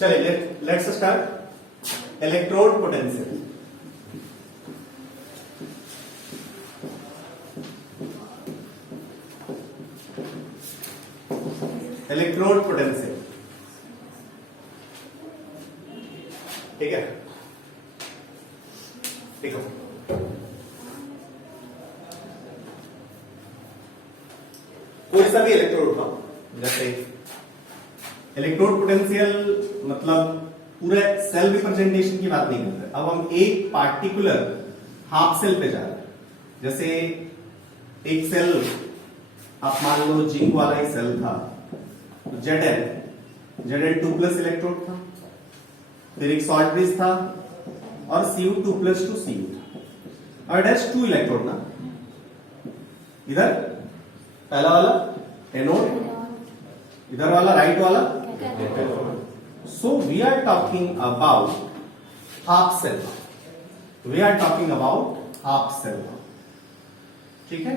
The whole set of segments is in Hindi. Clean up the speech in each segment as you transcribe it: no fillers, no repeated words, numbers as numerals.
चलिए let's start electrode potential. Electrode potential, ठीक है, ठीक है। कोई सा भी इलेक्ट्रोड उठाओ, जैसे इलेक्ट्रोड पोटेंशियल मतलब पूरे सेल रिप्रेजेंटेशन की बात नहीं कर रहे, अब हम एक पार्टिकुलर हाफ सेल पे जा रहे हैं। जैसे एक सेल आप मान लो जिंक वाला ही सेल था, तो Zn 2 प्लस इलेक्ट्रोड था, फिर एक सॉल्ट ब्रिज था और Cu2 प्लस 2 Cu था, और डैश 2 इलेक्ट्रोड ना, इधर पहला वाला एनोड, इधर वाला राइट वाला cathode. So we are talking about half cell, we are talking about half cell, ठीक है।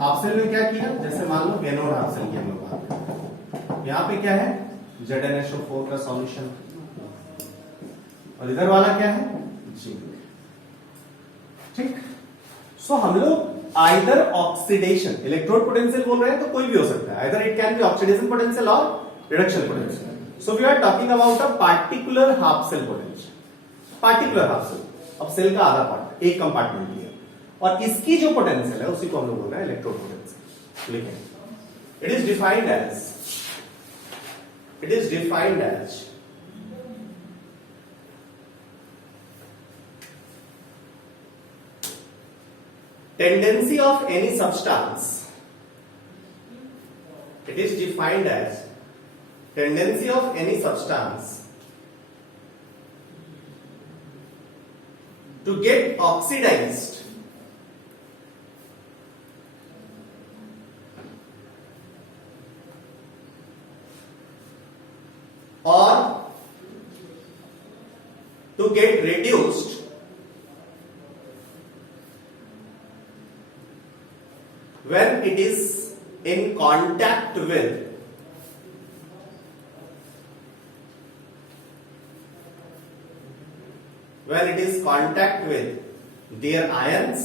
हाफ सेल में क्या किया, जैसे मान लो एनोड हाफ सेल की हम लोग बात करें, यहां पे क्या है ZnSO4 का सॉल्यूशन, और इधर वाला क्या है जिंक, ठीक। सो हम लोग आइदर ऑक्सीडेशन, इलेक्ट्रोड पोटेंशियल बोल रहे हैं तो कोई भी हो सकता है, either it can be oxidation potential और reduction potential. So we are talking about a particular half cell potential, particular half cell, अब सेल का आधा पार्ट एक कंपार्टमेंट लिया, और इसकी जो पोटेंशियल है उसी को हम लोग बोल रहे हैं इलेक्ट्रोड पोटेंशियल। लिखें, it is defined as tendency of any substance, it is defined as tendency of any substance to get oxidized or to get reduced when it is in contact with their ions,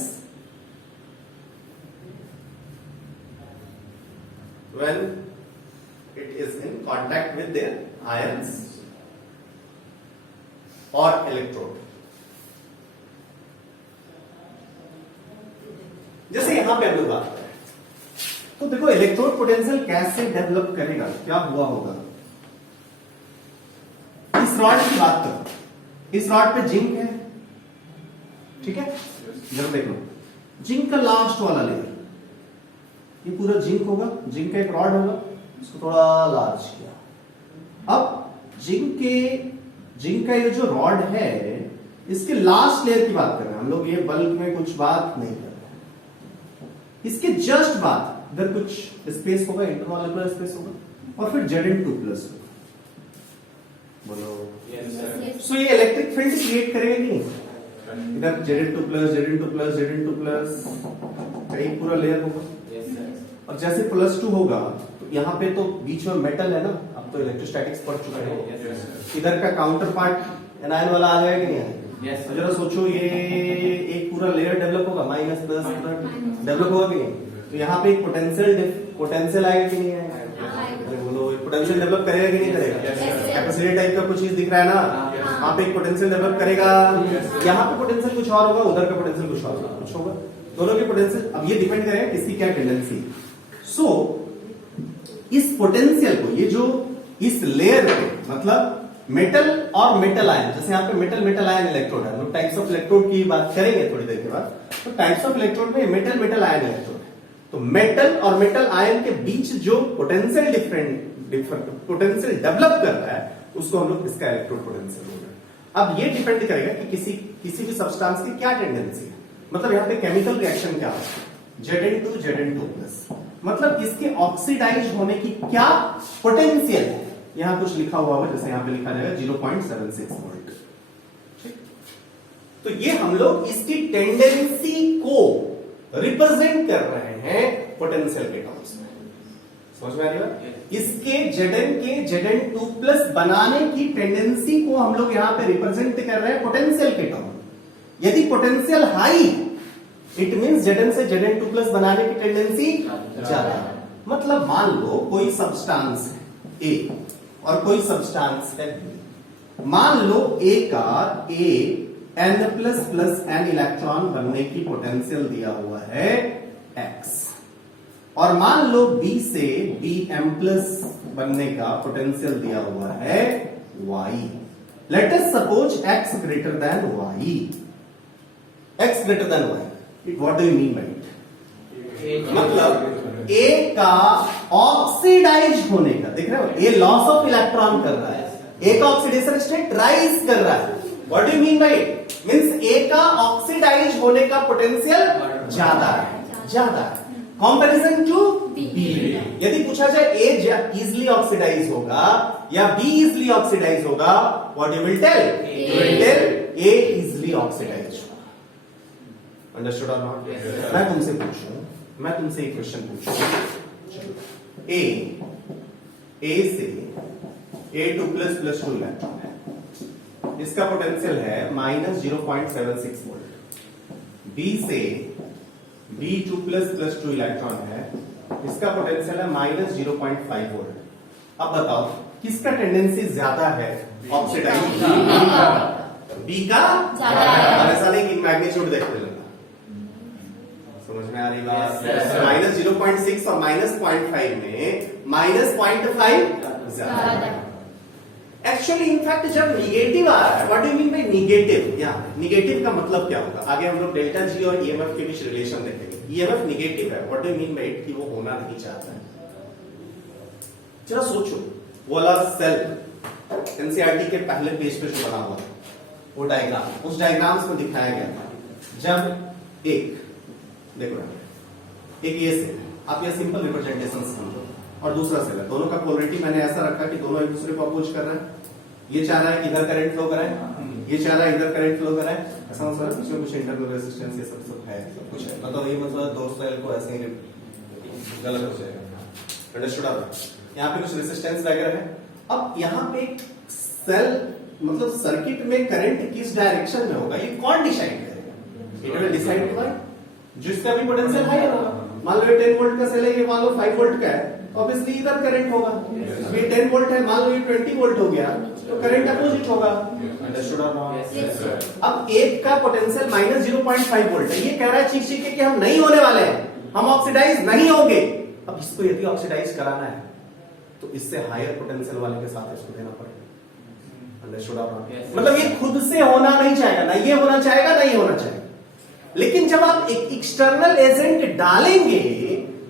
when it is in contact with their ions or electrode। जैसे यहां पे हम लोग बात करें तो देखो इलेक्ट्रोड पोटेंशियल कैसे डेवलप करेगा, क्या हुआ होगा। इस रॉड की बात करो, इस रॉड पे जिंक है, ठीक है, जरा देख लो जिंक का लास्ट वाला लेयर, ये पूरा जिंक होगा, जिंक का एक रॉड होगा, इसको थोड़ा लार्ज किया। अब जिंक का ये जो रॉड है, इसके लास्ट लेयर की बात कर रहे हैं हम लोग, ये बल्क में कुछ बात नहीं कर रहे। इसके जस्ट बाद इधर कुछ स्पेस होगा, इंटरमॉलिक्यूलर स्पेस होगा, और फिर Zn2 प्लस होगा, बोलो। सो ये इलेक्ट्रिक फील्ड क्रिएट करेगा कि नहीं, इधर Zn2 plus Zn2 plus Zn2 plus एक पूरा लेयर होगा, और जैसे +2 होगा तो यहाँ पे तो बीच में मेटल है ना, अब तो इलेक्ट्रोस्टैटिक्स पढ़ चुके हैं, इधर का काउंटर पार्ट एनायन वाला आ जाएगा कि नहीं। तो जरा सोचो ये एक पूरा लेयर डेवलप होगा, माइनस प्लस डेवलप होगा कि नहीं, तो यहाँ पे एक पोटेंशियल आएगा कि नहीं आएगा, बोलो पोटेंशियल डेवलप करेगा कि नहीं करेगा। कैपेसिटी टाइप का कुछ चीज दिख रहा है ना, यहाँ पे एक पोटेंशियल डेवलप करेगा, यहाँ पे पोटेंशियल कुछ और होगा, उधर का पोटेंशियल कुछ और होगा, कुछ होगा, दोनों के पोटेंशियल। अब ये डिपेंड करेगा किसकी क्या टेंडेंसी। सो इस पोटेंशियल को, ये जो इस लेयर पे, मतलब मेटल और मेटल आयन, जैसे यहाँ पे मेटल आयन इलेक्ट्रोड है, हम टाइप्स ऑफ इलेक्ट्रोड की बात करेंगे थोड़ी देर के बाद, तो टाइप्स ऑफ इलेक्ट्रोड में मेटल आयन इलेक्ट्रोड है, तो मेटल और मेटल आयन के बीच जो पोटेंशियल पोटेंशियल डेवलप कर रहा है, उसको हम लोग इसका इलेक्ट्रोड पोटेंशियल बोल रहे हैं। अब ये डिपेंड करेगा कि किसी भी सब्सटेंस की क्या टेंडेंसी है, मतलब यहाँ पे केमिकल रिएक्शन क्या है, Zn2 प्लस, मतलब इसके ऑक्सीडाइज होने की क्या पोटेंशियल है, यहां कुछ लिखा हुआ होगा, जैसे यहां पे लिखा जाएगा 0.76 वोल्ट, ठीक। तो ये हम लोग इसकी टेंडेंसी को रिप्रेजेंट कर रहे हैं पोटेंशियल के टर्म्स में, समझ में आ रही बात? इसके Zn के Zn2 प्लस बनाने की टेंडेंसी को हम लोग यहां पे रिप्रेजेंट कर रहे हैं पोटेंशियल के टर्म। यदि potential high, it means Zn से Zn2 प्लस बनाने की टेंडेंसी ज्यादा है। मतलब मान लो कोई सब्सटेंस है A और कोई सब्सटेंस है B। मान लो A का A n plus plus n electron बनने की पोटेंशियल दिया हुआ है x, और मान लो B से Bm प्लस बनने का पोटेंशियल दिया हुआ है y। Late us suppose x greater than y। x greater than y, what do you mean by it? मतलब A का ऑक्सीडाइज होने का, देख रहे हो, A लॉस ऑफ इलेक्ट्रॉन कर रहा है, A का ऑक्सीडेशन स्टेट राइज कर रहा है। What do you mean by it? Means A का ऑक्सीडाइज होने का पोटेंशियल ज्यादा है कंपैरिजन टू B। यदि पूछा जाए A इजिली ऑक्सीडाइज होगा या B इजिली ऑक्सीडाइज होगा, what you will tell? You will tell A easily oxidise होगा। अंडरस्टूड और नॉट? मैं तुमसे एक क्वेश्चन पूछूं। A से A2 प्लस प्लस 2 इलेक्ट्रॉन है, इसका पोटेंशियल है -0.76 वोल्ट। B से B2 प्लस प्लस 2 इलेक्ट्रॉन है, इसका पोटेंशियल है -0.5 वोल्ट। अब बताओ किसका टेंडेंसी ज्यादा है ऑक्सीडाइज? B का ज्यादा है। ऐसा नहीं कि मैग्नीट्यूड देखने लगा। समझ में आ रही बात? -0.6 और -0.5 में -0.5 ज्यादा है। एक्चुअली इनफैक्ट जब निगेटिव आ रहा है, what do you mean by negative? या निगेटिव का मतलब क्या होगा? आगे हम लोग डेल्टा जी और ईएमएफ के बीच रिलेशन देखेंगे। ईएमएफ निगेटिव है, what do you mean by it कि वो होना नहीं चाहता है। जरा सोचो, वो वाला सेल एनसीईआरटी के पहले पेज पे जो बना हुआ वो डायग्राम, उस डायग्राम्स में दिखाया गया था जब एक, देखो एक ये सेल, आप ये सिंपल रिप्रेजेंटेशन समझो, और दूसरा सेल है, दोनों का पोलरिटी मैंने ऐसा रखा कि दोनों एक दूसरे को अपोज कर रहे हैं। ये चाह रहा है कि इधर करंट फ्लो कराए, ये चाह रहा है इधर करंट फ्लो कराए। ऐसा मतलब कुछ इंटरनल रेजिस्टेंस ये सब है, सब कुछ है। मतलब ये मतलब दो सेल को ऐसे ही गलत हो जाएगा। अंडरस्टूड आप? यहाँ पे कुछ रेजिस्टेंस वगैरह है। अब यहाँ पे सेल मतलब सर्किट में करंट किस डायरेक्शन में होगा ये कौन डिसाइड करेगा? इट विल डिसाइड बाय जिसका भी पोटेंशियल हाई होगा। मान लो 10 वोल्ट का सेल है, ये मान लो 5 वोल्ट का है, ऑब्वियसली इधर करंट होगा। ये 10 वोल्ट है, मान लो ये 20 वोल्ट हो गया, तो करंट अपोजिट होगा। अंडरस्टूड और नॉट? अब एक का पोटेंशियल -0.5 वोल्ट है, ये कह रहा है चीख चीख के कि हम नहीं होने वाले हैं, हम ऑक्सीडाइज नहीं होंगे। अब इसको यदि ऑक्सीडाइज कराना है तो इससे हायर पोटेंशियल वाले के साथ इसको देना पड़ेगा। अंडरस्टूड और नॉट? मतलब ये खुद से होना नहीं चाहेगा, ना ये होना चाहेगा ना ये होना चाहेगा। लेकिन जब आप एक एक्सटर्नल एजेंट डालेंगे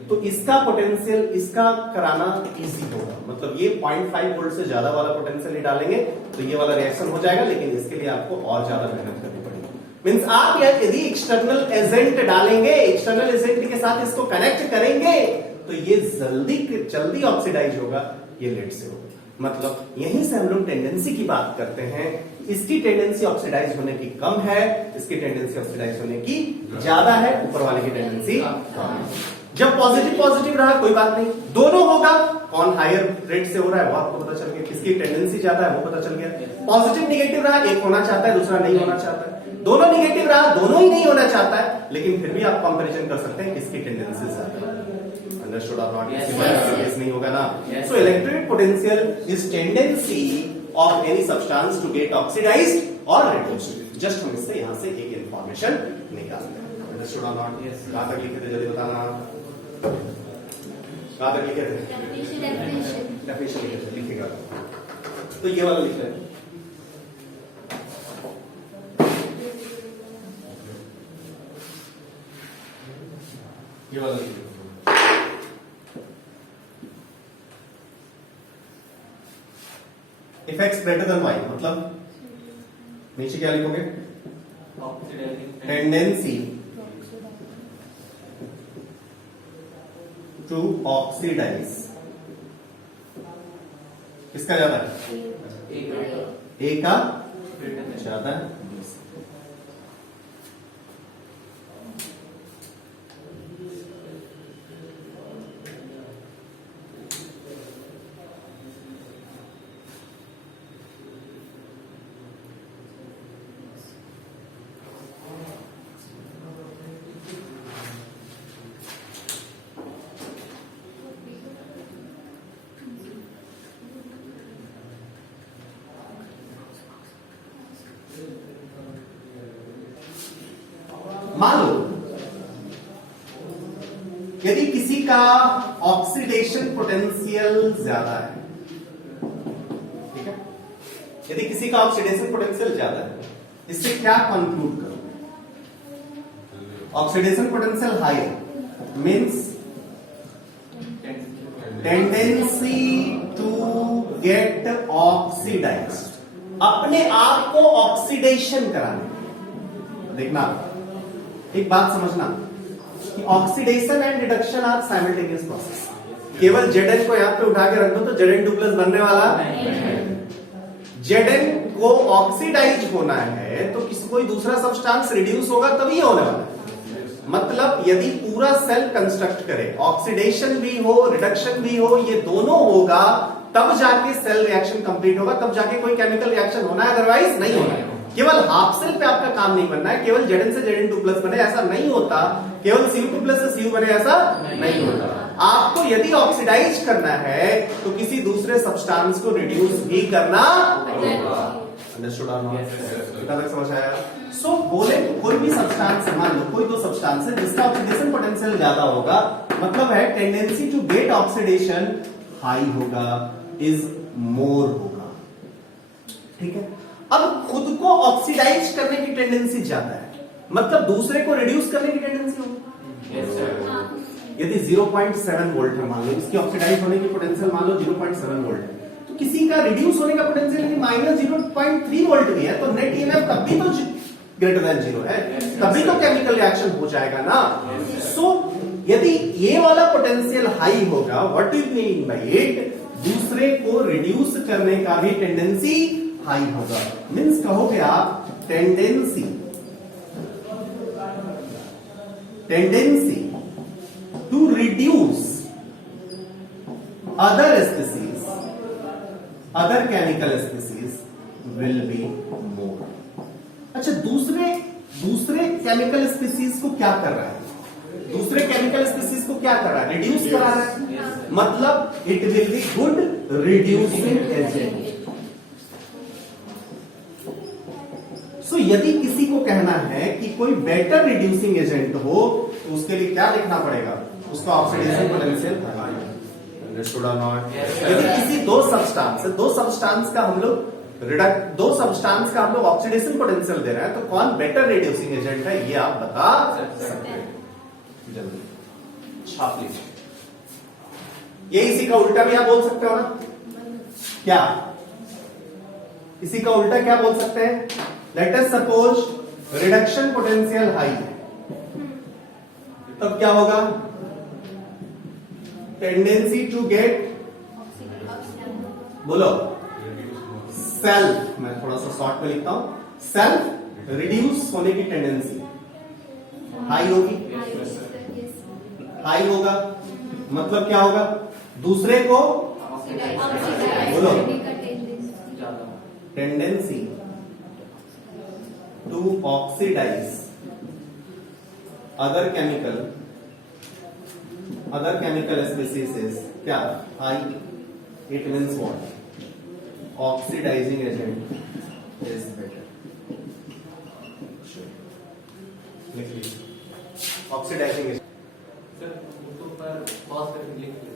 तो इसका पोटेंशियल इसका कराना इजी होगा। मतलब ये 0.5 वोल्ट से ज्यादा वाला पोटेंशियल ही डालेंगे तो ये वाला रिएक्शन हो जाएगा, लेकिन इसके लिए आपको और ज्यादा मेहनत करनी पड़ेगी। मींस आप यदि एक्सटर्नल एजेंट डालेंगे, एक्सटर्नल एजेंट के साथ इसको कनेक्ट करेंगे तो ये जल्दी ऑक्सीडाइज होगा, ये लेट से होगा। मतलब यहीं से हम लोग टेंडेंसी की बात करते हैं। इसकी टेंडेंसी ऑक्सीडाइज होने की कम है, इसकी टेंडेंसी ऑक्सीडाइज होने की ज्यादा है, ऊपर वाले की टेंडेंसी कम है। जब पॉजिटिव रहा कोई बात नहीं, दोनों होगा, कौन हायर रेट से हो रहा है वो आपको पता चल गया, किसकी टेंडेंसी ज्यादा है वो पता चल गया। पॉजिटिव निगेटिव रहा, एक होना चाहता है दूसरा नहीं होना चाहता है, दोनों निगेटिव रहा दोनों ही नहीं होना चाहता है, लेकिन फिर भी आप कंपैरिजन कर सकते हैं किसकी टेंडेंसी ज्यादा है। अंडरस्टूड और नॉट? केस नहीं होगा ना। So electric potential is tendency of any substance to get oxidised और रिड्यूस्ड। जस्ट हम इससे यहां से एक इंफॉर्मेशन निकालते हैं। अंडरस्टूड और नॉट? कहां तक लिखे थे जल्दी बताना, कहां तक लिखे थे? डेफिनेशन लिखे थे, लिखेगा तो ये वाला लिख रहे हैं। ये वाला लिख if x greater than y, मतलब नीचे क्या लिखोगे? टेंडेंसी टू ऑक्सीडाइज किसका ज्यादा है? ए का ज्यादा है। मान लो यदि किसी का ऑक्सीडेशन पोटेंशियल ज्यादा है, ठीक है, यदि किसी का ऑक्सीडेशन पोटेंशियल ज्यादा है, इससे क्या कंक्लूड करो? Oxidation potential high means tendency to get oxidised, अपने आप को ऑक्सीडेशन कराने। देखना, एक बात समझना कि oxidation and reduction are simultaneous process. केवल Zn को यहां पे उठा के रख दो तो Zn2 प्लस बनने वाला नहीं। Zn को ऑक्सीडाइज होना है तो किसी कोई दूसरा सब्सटेंस रिड्यूस होगा तभी होने वाला है। मतलब यदि पूरा सेल कंस्ट्रक्ट करे, ऑक्सीडेशन भी हो रिडक्शन भी हो, ये दोनों होगा तब जाके सेल रिएक्शन कंप्लीट होगा, तब जाके कोई केमिकल रिएक्शन होना है, अदरवाइज नहीं होना है। केवल हाफ सेल पे आपका काम नहीं बनना है, केवल Zn से Zn2 प्लस बने ऐसा नहीं होता, केवल Cu2 प्लस से Cu बने ऐसा नहीं होता। आपको यदि ऑक्सीडाइज करना है तो किसी दूसरे सब्सटेंस को रिड्यूस भी करना होगा। अंडरस्टूड और नॉट? तक समझ आया? सो बोले तो कोई भी सब्सटेंस, मान लो कोई दो सब्सटेंस है जिसका ऑक्सीडेशन पोटेंशियल ज्यादा होगा, मतलब है tendency to get oxidation high होगा, इज मोर होगा, ठीक है। अब खुद को ऑक्सीडाइज करने की टेंडेंसी ज्यादा है, मतलब दूसरे को रिड्यूस करने की टेंडेंसी होगी। yes, यदि 0.7 वोल्ट है, मान लो इसकी ऑक्सीडाइज होने की पोटेंशियल मान लो 0.7 वोल्ट है, तो किसी का रिड्यूस होने का पोटेंशियल यदि -0.3 वोल्ट भी है तो नेट ईएमएफ तब भी तो ग्रेटर देन 0 है, तभी तो केमिकल रिएक्शन हो जाएगा ना। सो यदि ये वाला पोटेंशियल हाई होगा, what do you mean by it? दूसरे को रिड्यूस करने का भी टेंडेंसी हाई होगा। मीन्स कहोगे आप tendency to reduce other species, other chemical species will be more. अच्छा, दूसरे केमिकल स्पीसीज को क्या कर रहा है? दूसरे केमिकल स्पीसीज को क्या कर रहा है? रिड्यूस करा रहा है, मतलब it will be good reducing agent. So यदि किसी को कहना है कि कोई बेटर रिड्यूसिंग एजेंट हो तो उसके लिए क्या लिखना पड़ेगा? उसका ऑक्सीडेशन पोटेंशियल। अंडरस्टूड और नॉट? यदि किसी दो सब्सटेंस का हम लोग ऑक्सीडेशन पोटेंशियल दे रहे हैं तो कौन बेटर रिड्यूसिंग एजेंट है ये आप बता सकते हैं। जल्दी छाप लीजिए। ये इसी का उल्टा भी आप बोल सकते हो ना? क्या इसी का उल्टा क्या बोल सकते हैं? Late us suppose reduction potential high है, तब क्या होगा? टेंडेंसी टू गेट, बोलो, सेल्फ, मैं थोड़ा सा शॉर्ट में लिखता हूं, सेल्फ रिड्यूस होने की टेंडेंसी हाई होगी। हाई होगा मतलब क्या होगा? दूसरे को, बोलो, tendency to oxidize other chemical species is क्या? High. It means what? Oxidizing agent is better. Oxidizing agent sir तो पर पॉज करके लिख लेते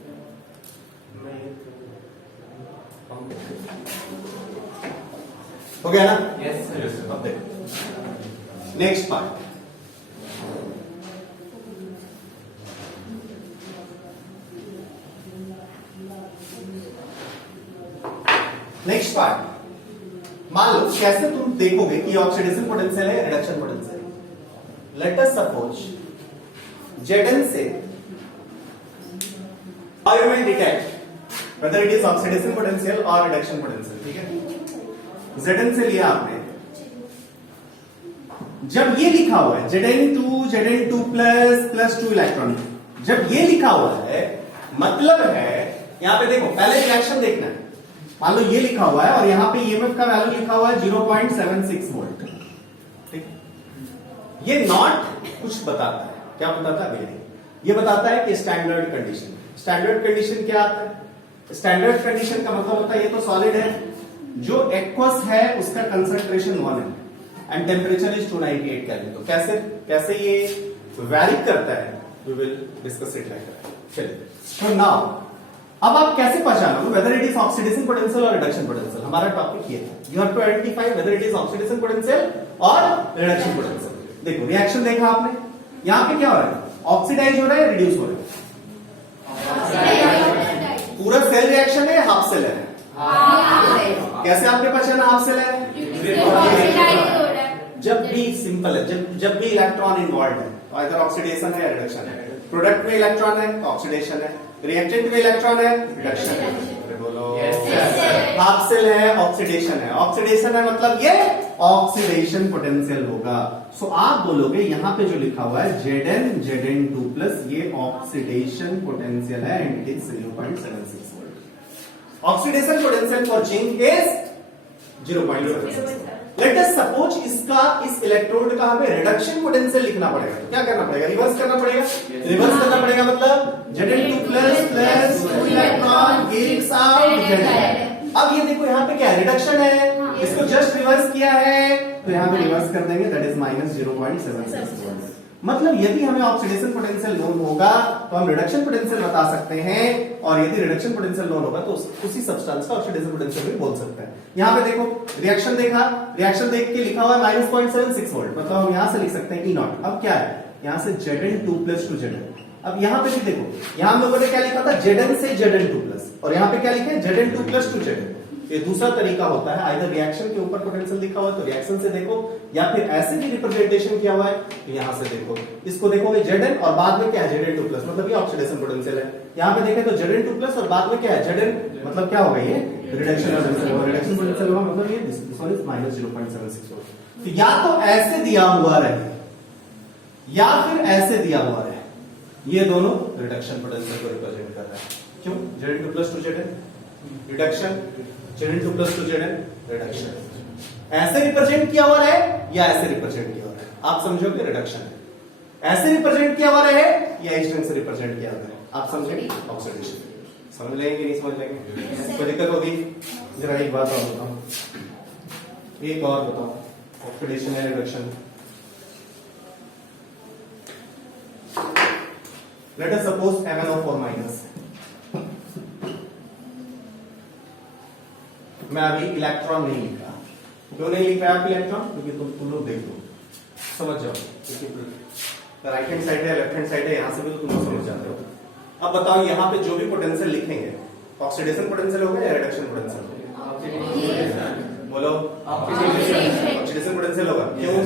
हो गया ना? Yes sir. अब देखो नेक्स्ट पार्ट। नेक्स्ट पार्ट, मान लो कैसे तुम देखोगे कि ऑक्सीडेशन पोटेंशियल है, रिडक्शन पोटेंशियल है। लेट अस सपोज Zn से how you will detect whether it is oxidation potential or reduction potential, ठीक है? Zn से लिया आपने, जब ये लिखा हुआ है Zn2 प्लस 2 इलेक्ट्रॉन, जब ये लिखा हुआ है मतलब है, यहां पे देखो पहले रिएक्शन देखना है। मान लो ये लिखा हुआ है और यहां पे ईएमएफ का वैल्यू लिखा हुआ है 0.76 वोल्ट, ठीक? ये नॉट कुछ बताता है, क्या बताता है? ये बताता है कि स्टैंडर्ड कंडीशन। स्टैंडर्ड कंडीशन क्या आता है? स्टैंडर्ड कंडीशन का मतलब होता है ये तो सॉलिड है, जो एक्वस है उसका कंसंट्रेशन 1 है, एंड टेम्परेचर इज 298 केल्विन। तो कैसे कैसे ये वैरी करता है, we will discuss it like. चलिए, तो नाउ अब आप कैसे पहचानोगे whether it is oxidation potential और रिडक्शन पोटेंशियल? हमारा टॉपिक ये है, you have to identify whether it is oxidation potential और रिडक्शन पोटेंशियल। देखो रिएक्शन देखा आपने, यहां पे क्या हो रहा है, ऑक्सीडाइज हो रहा है, रिड्यूस हो रहा है। पूरा सेल रिएक्शन है, हाफ सेल है? कैसे आपने पहचाना हाफ सेल है? जब भी सिंपल है, जब भी इलेक्ट्रॉन इन्वॉल्व है तो इधर ऑक्सीडेशन है, रिडक्शन है। प्रोडक्ट में इलेक्ट्रॉन है तो ऑक्सीडेशन है, रिएक्टेंट में इलेक्ट्रॉन है, रिडक्शन है। अरे बोलो, हाफ सेल है, ऑक्सीडेशन है। ऑक्सीडेशन है मतलब ये ऑक्सीडेशन पोटेंशियल होगा। सो आप बोलोगे यहां पे जो लिखा हुआ है Zn प्लस ये ऑक्सीडेशन पोटेंशियल है and it is 0.76 volt. Oxidation potential for zinc is 0.76। Late us suppose इसका इस इलेक्ट्रोड का हमें रिडक्शन पोटेंशियल लिखना पड़ेगा, तो क्या करना पड़ेगा, रिवर्स करना पड़ेगा। रिवर्स करना पड़ेगा मतलब Zn2 plus 2 electron gives out Zn। अब ये देखो यहाँ पे क्या है, रिडक्शन है, इसको जस्ट रिवर्स किया है तो यहाँ पे रिवर्स कर देंगे, दैट इज -0.76 वोल्ट। मतलब यदि हमें ऑक्सीडेशन पोटेंशियल नोन होगा तो हम रिडक्शन पोटेंशियल बता सकते हैं, और यदि रिडक्शन पोटेंशियल नोन होगा तो उसी सब्सटेंस का ऑक्सीडेशन पोटेंशियल भी बोल सकते हैं। यहाँ पे देखो रिएक्शन देखा, रिएक्शन देख के लिखा हुआ है -0.76 वोल्ट, मतलब हम यहाँ से लिख सकते हैं E0। अब क्या है, यहाँ से Zn2 प्लस 2 Zn। अब यहाँ पे भी देखो, यहाँ हम लोगों ने क्या लिखा था, Zn से Zn2 प्लस, और यहाँ पे क्या लिखे Zn2 प्लस 2 Zn। ये दूसरा तरीका होता है, आइदर रिएक्शन के ऊपर पोटेंशियल लिखा हुआ है तो रिएक्शन से देखो, या फिर ऐसे भी रिप्रेजेंटेशन किया हुआ है तो यहाँ से देखो, इसको देखोगे Zn और बाद में क्या है Zn2 प्लस, मतलब ये ऑक्सीडेशन पोटेंशियल है। यहाँ पे देखें तो Zn2 प्लस और बाद में क्या है Zn, मतलब क्या होगा ये रिडक्शन पोटेंशियल होगा। रिडक्शन पोटेंशियल होगा मतलब ये दिस वन इज -0.76 वोल्ट। तो या तो ऐसे दिया हुआ रहे या फिर ऐसे दिया हुआ रहे, ये दोनों रिडक्शन पोटेंशियल को रिप्रेजेंट कर रहा है। क्यों, Zn2 plus 2 Zn reduction, Zn2 plus 2 Zn reduction. ऐसे रिप्रेजेंट किया हुआ है या ऐसे रिप्रेजेंट किया हुआ है, आप समझोगे रिडक्शन है। ऐसे रिप्रेजेंट किया हुआ है या इस ढंग से रिप्रेजेंट किया हुआ है, आप समझेंगे ऑक्सीडेशन। समझ लेंगे नहीं समझ लेंगे, कोई दिक्कत होगी? जरा एक बात और बताओ, एक और बताओ, ऑक्सीडेशन है reduction. Late us suppose MnO4 minus. मैं अभी इलेक्ट्रॉन नहीं लिख रहा, क्यों नहीं लिख रहा आप इलेक्ट्रॉन, क्योंकि तुम लोग देख लो, समझ जाओ, राइट हैंड साइड है, लेफ्ट हैंड साइड है, यहां से भी तो तुम लोग समझ जाते हो। अब बताओ यहाँ पे जो भी पोटेंशियल लिखेंगे, ऑक्सीडेशन पोटेंशियल होगा या रिडक्शन पोटेंशियल होगा? बोलो, ऑक्सीडेशन पोटेंशियल होगा। क्यों?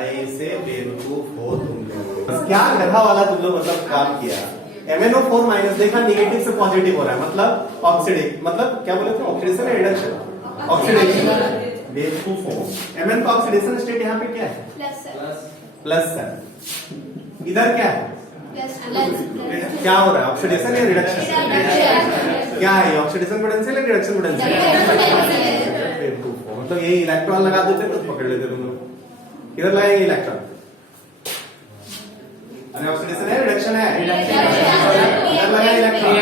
ऐसे बेवकूफ हो तुम लोग, क्या गधा वाला तुम लोग मतलब काम किया। MnO4 माइनस देखा, नेगेटिव से पॉजिटिव हो रहा है, मतलब ऑक्सीडेशन, मतलब क्या बोले थे, ऑक्सीडेशन है रिडक्शन, ऑक्सीडेशन। बेवकूफ हो, Mn का ऑक्सीडेशन स्टेट यहाँ पे क्या है, प्लस है, इधर क्या है, क्या हो रहा है, ऑक्सीडेशन या रिडक्शन? क्या है, ऑक्सीडेशन पोटेंशियल या रिडक्शन पोटेंशियल? बेवकूफ हो, मतलब ये इलेक्ट्रॉन लगा देते तो पकड़ लेते तुम लोग। किधर लगाएंगे इलेक्ट्रॉन? अरे ऑक्सीडेशन है रिडक्शन है, किधर लगाएंगे इलेक्ट्रॉन?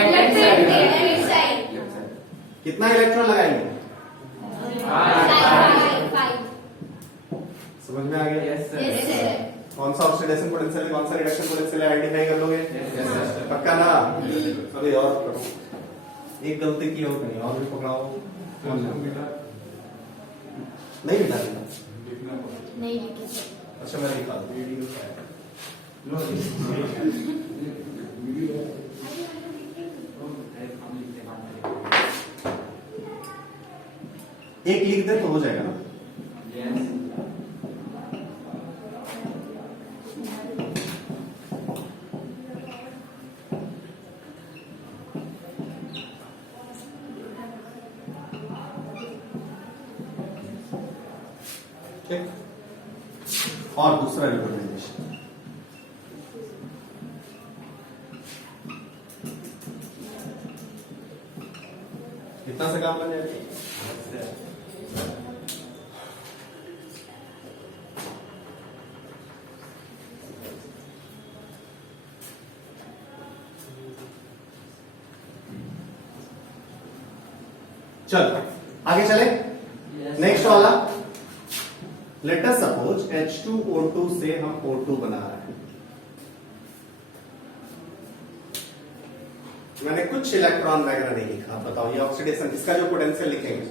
कितना इलेक्ट्रॉन लगाएंगे? समझ में आ गया? कौन सा ऑक्सीडेशन पोटेंशियल है, कौन सा रिडक्शन पोटेंशियल है, आइडेंटिफाई कर लोगे? पक्का ना? अभी और करो, एक गलती की हो कहीं और भी पकड़ाओ। नहीं मिला नहीं लिखे। अच्छा मैं दिखा दूं, एक लिख दे तो हो जाएगा ना? ठीक। और दूसरा रिप्रेजेंटेशन, कितना से काम बन जाएगा? चलो आगे चले। नेक्स्ट वाला, लेट अस सपोज H2O2 से हम O2 बना रहे हैं। मैंने कुछ इलेक्ट्रॉन वगैरह नहीं लिखा, बताओ ये ऑक्सीडेशन, इसका जो पोटेंशियल लिखेंगे,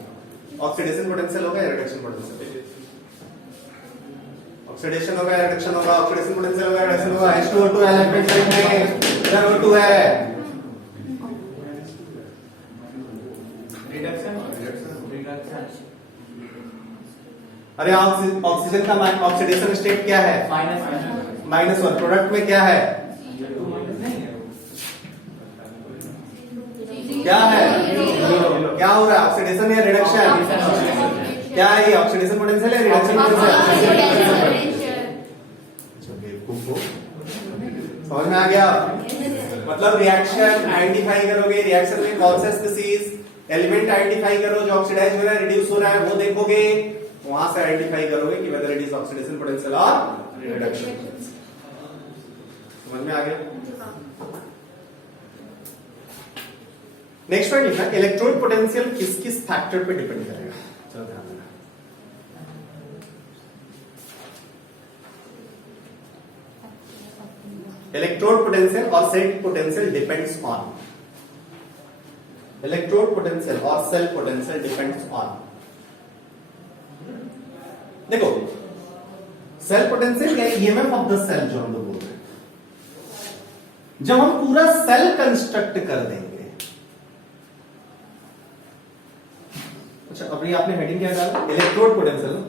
ऑक्सीडेशन पोटेंशियल होगा या रिडक्शन पोटेंशियल? ऑक्सीडेशन होगा, रिडक्शन होगा, ऑक्सीडेशन पोटेंशियल होगा, रिडक्शन होगा। H2O2 एलिमेंट है, इधर O2 है, रिडक्शन। अरे ऑक्सीजन का ऑक्सीडेशन स्टेट क्या है? -1। प्रोडक्ट में क्या है? क्या है? क्या हो रहा है? ऑक्सीडेशन या रिडक्शन? क्या है ये? ऑक्सीडेशन पोटेंशियल या रिडक्शन पोटेंशियल? समझ में आ गया? मतलब रिएक्शन आइडेंटिफाई करोगे, रिएक्शन में कौन सा स्पीसीज एलिमेंट आइडेंटिफाई करो जो ऑक्सीडाइज हो रहा है, रिड्यूस हो रहा है, वो देखोगे, वहां से आइडेंटिफाई करोगे कि whether it is oxidation potential और रिडक्शन। समझ में आ गया? नेक्स्ट पॉइंट लिखना, इलेक्ट्रोड पोटेंशियल किस किस फैक्टर पे डिपेंड करेगा? चलो ध्यान देना। इलेक्ट्रोड पोटेंशियल और cell potential depends on, electrode potential और सेल पोटेंशियल डिपेंड्स ऑन। देखो सेल पोटेंशियल या ईएमएफ ऑफ द सेल जो हम लोग बोल रहे हैं, जब हम पूरा सेल कंस्ट्रक्ट कर देंगे। अच्छा अभी आपने हेडिंग क्या डाला? इलेक्ट्रोड पोटेंशियल,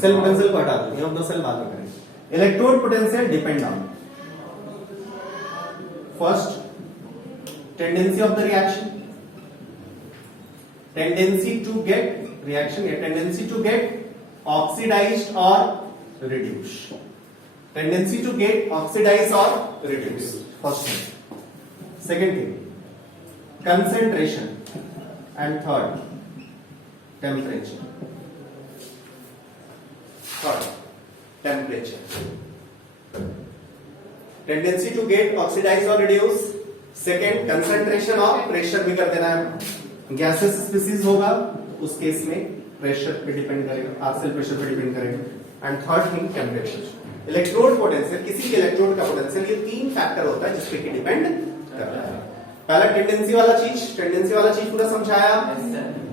सेल पोटेंशियल को हटा दो, ये हम दो सेल बाद में करेंगे। Electrode potential depend on first tendency of the reaction, tendency to get reaction या tendency to get oxidized or reduced, tendency to get oxidized or reduced, first thing. Second thing, concentration, and third temperature. Third temperature, tendency to get oxidized or reduced, second concentration और pressure भी कर देना है। गैसेस स्पीसीज होगा उस केस में प्रेशर पे डिपेंड करेगा, पार्शियल प्रेशर पे डिपेंड करेगा। And third thing temperature. Electrode potential, किसी भी इलेक्ट्रोड का पोटेंशियल, ये तीन फैक्टर होता है जिसपे कि डिपेंड करता है। पहला टेंडेंसी वाला चीज पूरा समझाया,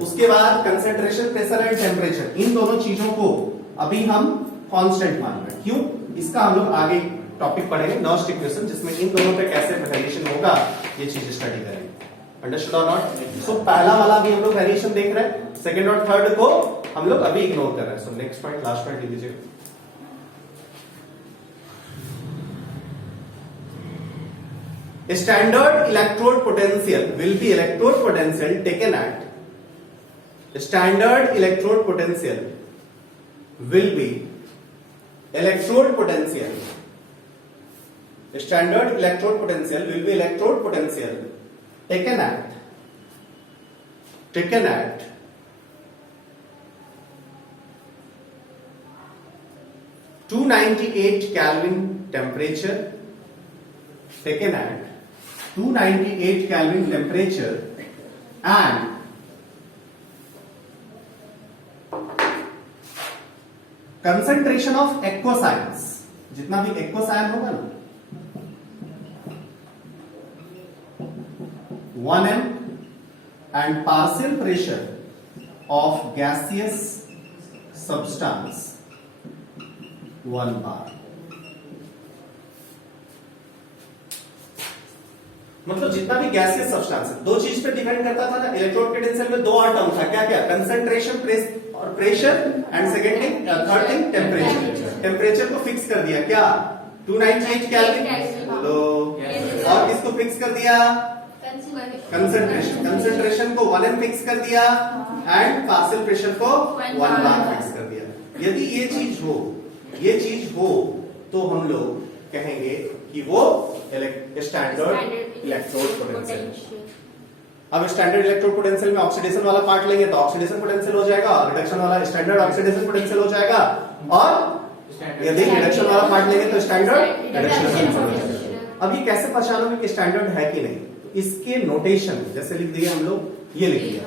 उसके बाद कंसंट्रेशन, प्रेशर एंड टेम्परेचर, इन दोनों चीजों को अभी हम कांस्टेंट मान रहे हैं। क्यों? इसका हम लोग आगे टॉपिक पढ़ेंगे, नॉस्ट इक्वेशन, जिसमें इन दोनों पे कैसे वेरिएशन होगा ये चीज स्टडी करेंगे। अंडरस्टूड और नॉट? सो पहला वाला भी हम लोग वेरिएशन देख रहे हैं, सेकंड और थर्ड को हम लोग अभी इग्नोर कर रहे हैं। So next point, last point लिख लीजिए। Standard electrode potential will be electrode potential taken at, standard electrode potential will be electrode potential, standard electrode potential will be electrode potential taken at 298 Kelvin temperature, taken at 298 Kelvin temperature and concentration of aqueous, जितना भी aqueous होगा ना 1 m and partial pressure of gaseous substance 1 bar। मतलब जितना भी गैसियस सब्सटेंस है, दो चीज पे डिपेंड करता था ना। इलेक्ट्रोड पोटेंशियल में दो और टर्म था, क्या क्या? कंसंट्रेशन और pressure, and second thing, third thing temperature. Temperature को फिक्स कर दिया क्या? 298 केल्विन। बोलो। और किसको फिक्स कर दिया? कंसंट्रेशन को 1 m फिक्स कर दिया एंड पार्शियल प्रेशर को 1 bar फिक्स कर दिया। यदि ये चीज हो तो हम लोग कहेंगे कि वो स्टैंडर्ड इलेक्ट्रोड पोटेंशियल। अब स्टैंडर्ड इलेक्ट्रोड पोटेंशियल में ऑक्सीडेशन वाला पार्ट लेंगे तो ऑक्सीडेशन पोटेंशियल हो जाएगा, रिडक्शन वाला स्टैंडर्ड ऑक्सीडेशन पोटेंशियल हो जाएगा, और यदि रिडक्शन वाला पार्ट लेंगे तो स्टैंडर्ड रिडक्शन पोटेंशियल हो जाएगा। अब ये कैसे पहचानोगे कि स्टैंडर्ड है कि नहीं? इसके नोटेशन जैसे लिख दिए हम लोग ये लिख लिया,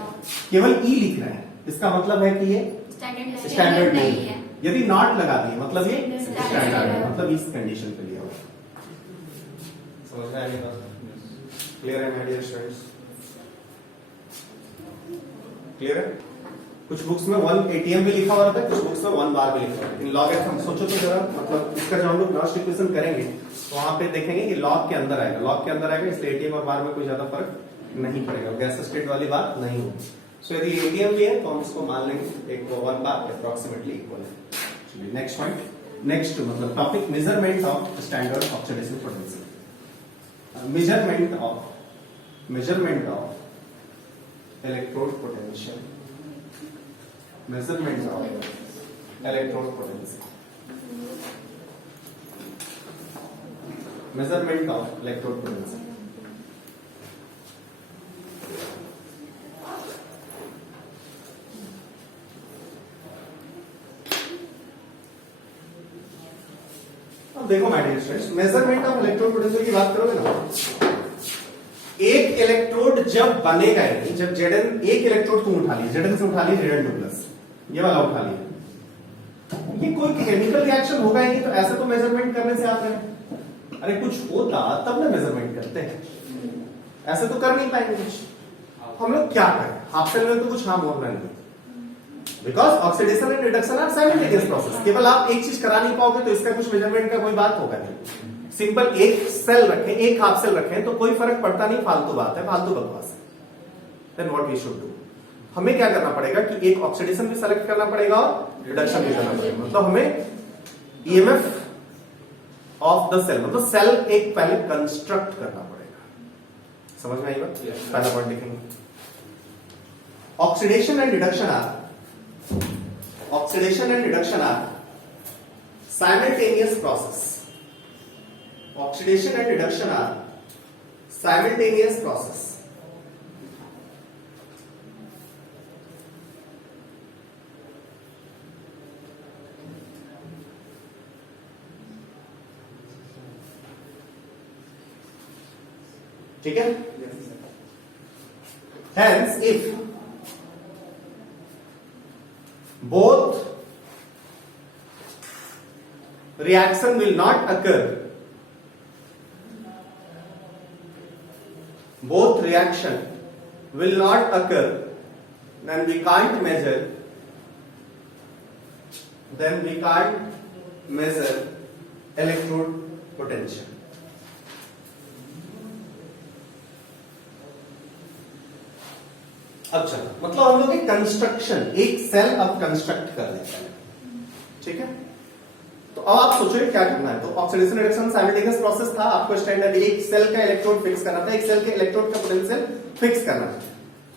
केवल ई लिख रहे हैं, इसका मतलब है कि ये स्टैंडर्ड नहीं है। यदि नॉट लगा दिए मतलब ये स्टैंडर्ड है, मतलब इस कंडीशन पे लिया हुआ। समझ में आएगा? क्लियर है माय डियर स्टूडेंट्स? क्लियर है? कुछ बुक्स में 1 ATM भी लिखा हुआ रहता है, कुछ बुक्स में 1 बार भी लिखा हुआ है। इन लॉग हम सोचो तो जरा, मतलब इसका जब हम लोग लास्ट इक्वेशन करेंगे तो वहां पे देखेंगे कि लॉग के अंदर आएगा, लॉग के अंदर आएगा, इसलिए ATM और बार में कोई ज्यादा फर्क नहीं पड़ेगा, गैस स्टेट वाली बात नहीं होगी। सो यदि ATM भी है तो हम इसको मान लेंगे एक 1 बार अप्रोक्सीमेटली इक्वल है। नेक्स्ट पॉइंट, नेक्स्ट मतलब topic, measurement of standard oxidation potential. measurement of electrode potential, measurement of electrode potential, measurement of electrode potential। अब देखो my dear students, measurement of electrode potential की बात करोगे ना, एक इलेक्ट्रोड जब बनेगा, जब Zn, एक इलेक्ट्रोड तुम उठा लिए, Zn से उठा लिए Zn2+, ये वाला उठा लिया, ये कोई केमिकल रिएक्शन होगा ही नहीं, तो ऐसा तो मेजरमेंट करने से आता है। अरे कुछ होता तब ना मेजरमेंट करते हैं, ऐसे तो कर नहीं पाएंगे कुछ। हम लोग क्या करें, हाफ सेल में तो कुछ हार्म होना नहीं, because oxidation and reduction are simultaneous process. केवल आप एक चीज करा नहीं पाओगे तो इसका कुछ मेजरमेंट का कोई बात होगा नहीं। सिंपल एक सेल रखें, एक हाफ सेल रखें तो कोई फर्क पड़ता नहीं, फालतू बात है, फालतू बकवास है। Then what we should do, हमें क्या करना पड़ेगा कि एक ऑक्सीडेशन भी सेलेक्ट करना पड़ेगा और रिडक्शन भी करना पड़ेगा। मतलब हमें ईएमएफ ऑफ द सेल, मतलब सेल एक पहले कंस्ट्रक्ट करना पड़ेगा। समझ में आई बात? पहला पॉइंट देखेंगे, oxidation and reduction are simultaneous process. Oxidation and reduction are simultaneous process. ठीक है? Hence, if both reaction will not occur, both reaction will not occur, then we can't measure, electrode potential. अच्छा, मतलब हम लोग एक कंस्ट्रक्शन, एक सेल अब कंस्ट्रक्ट कर देते हैं। ठीक है, तो अब आप सोचो क्या करना है। तो ऑक्सीडेशन रिडक्शन साइमल्टेनियस प्रोसेस था, आपको स्टैंडर्ड एक सेल का इलेक्ट्रोड फिक्स करना था, एक सेल के इलेक्ट्रोड का पोटेंशियल फिक्स करना था।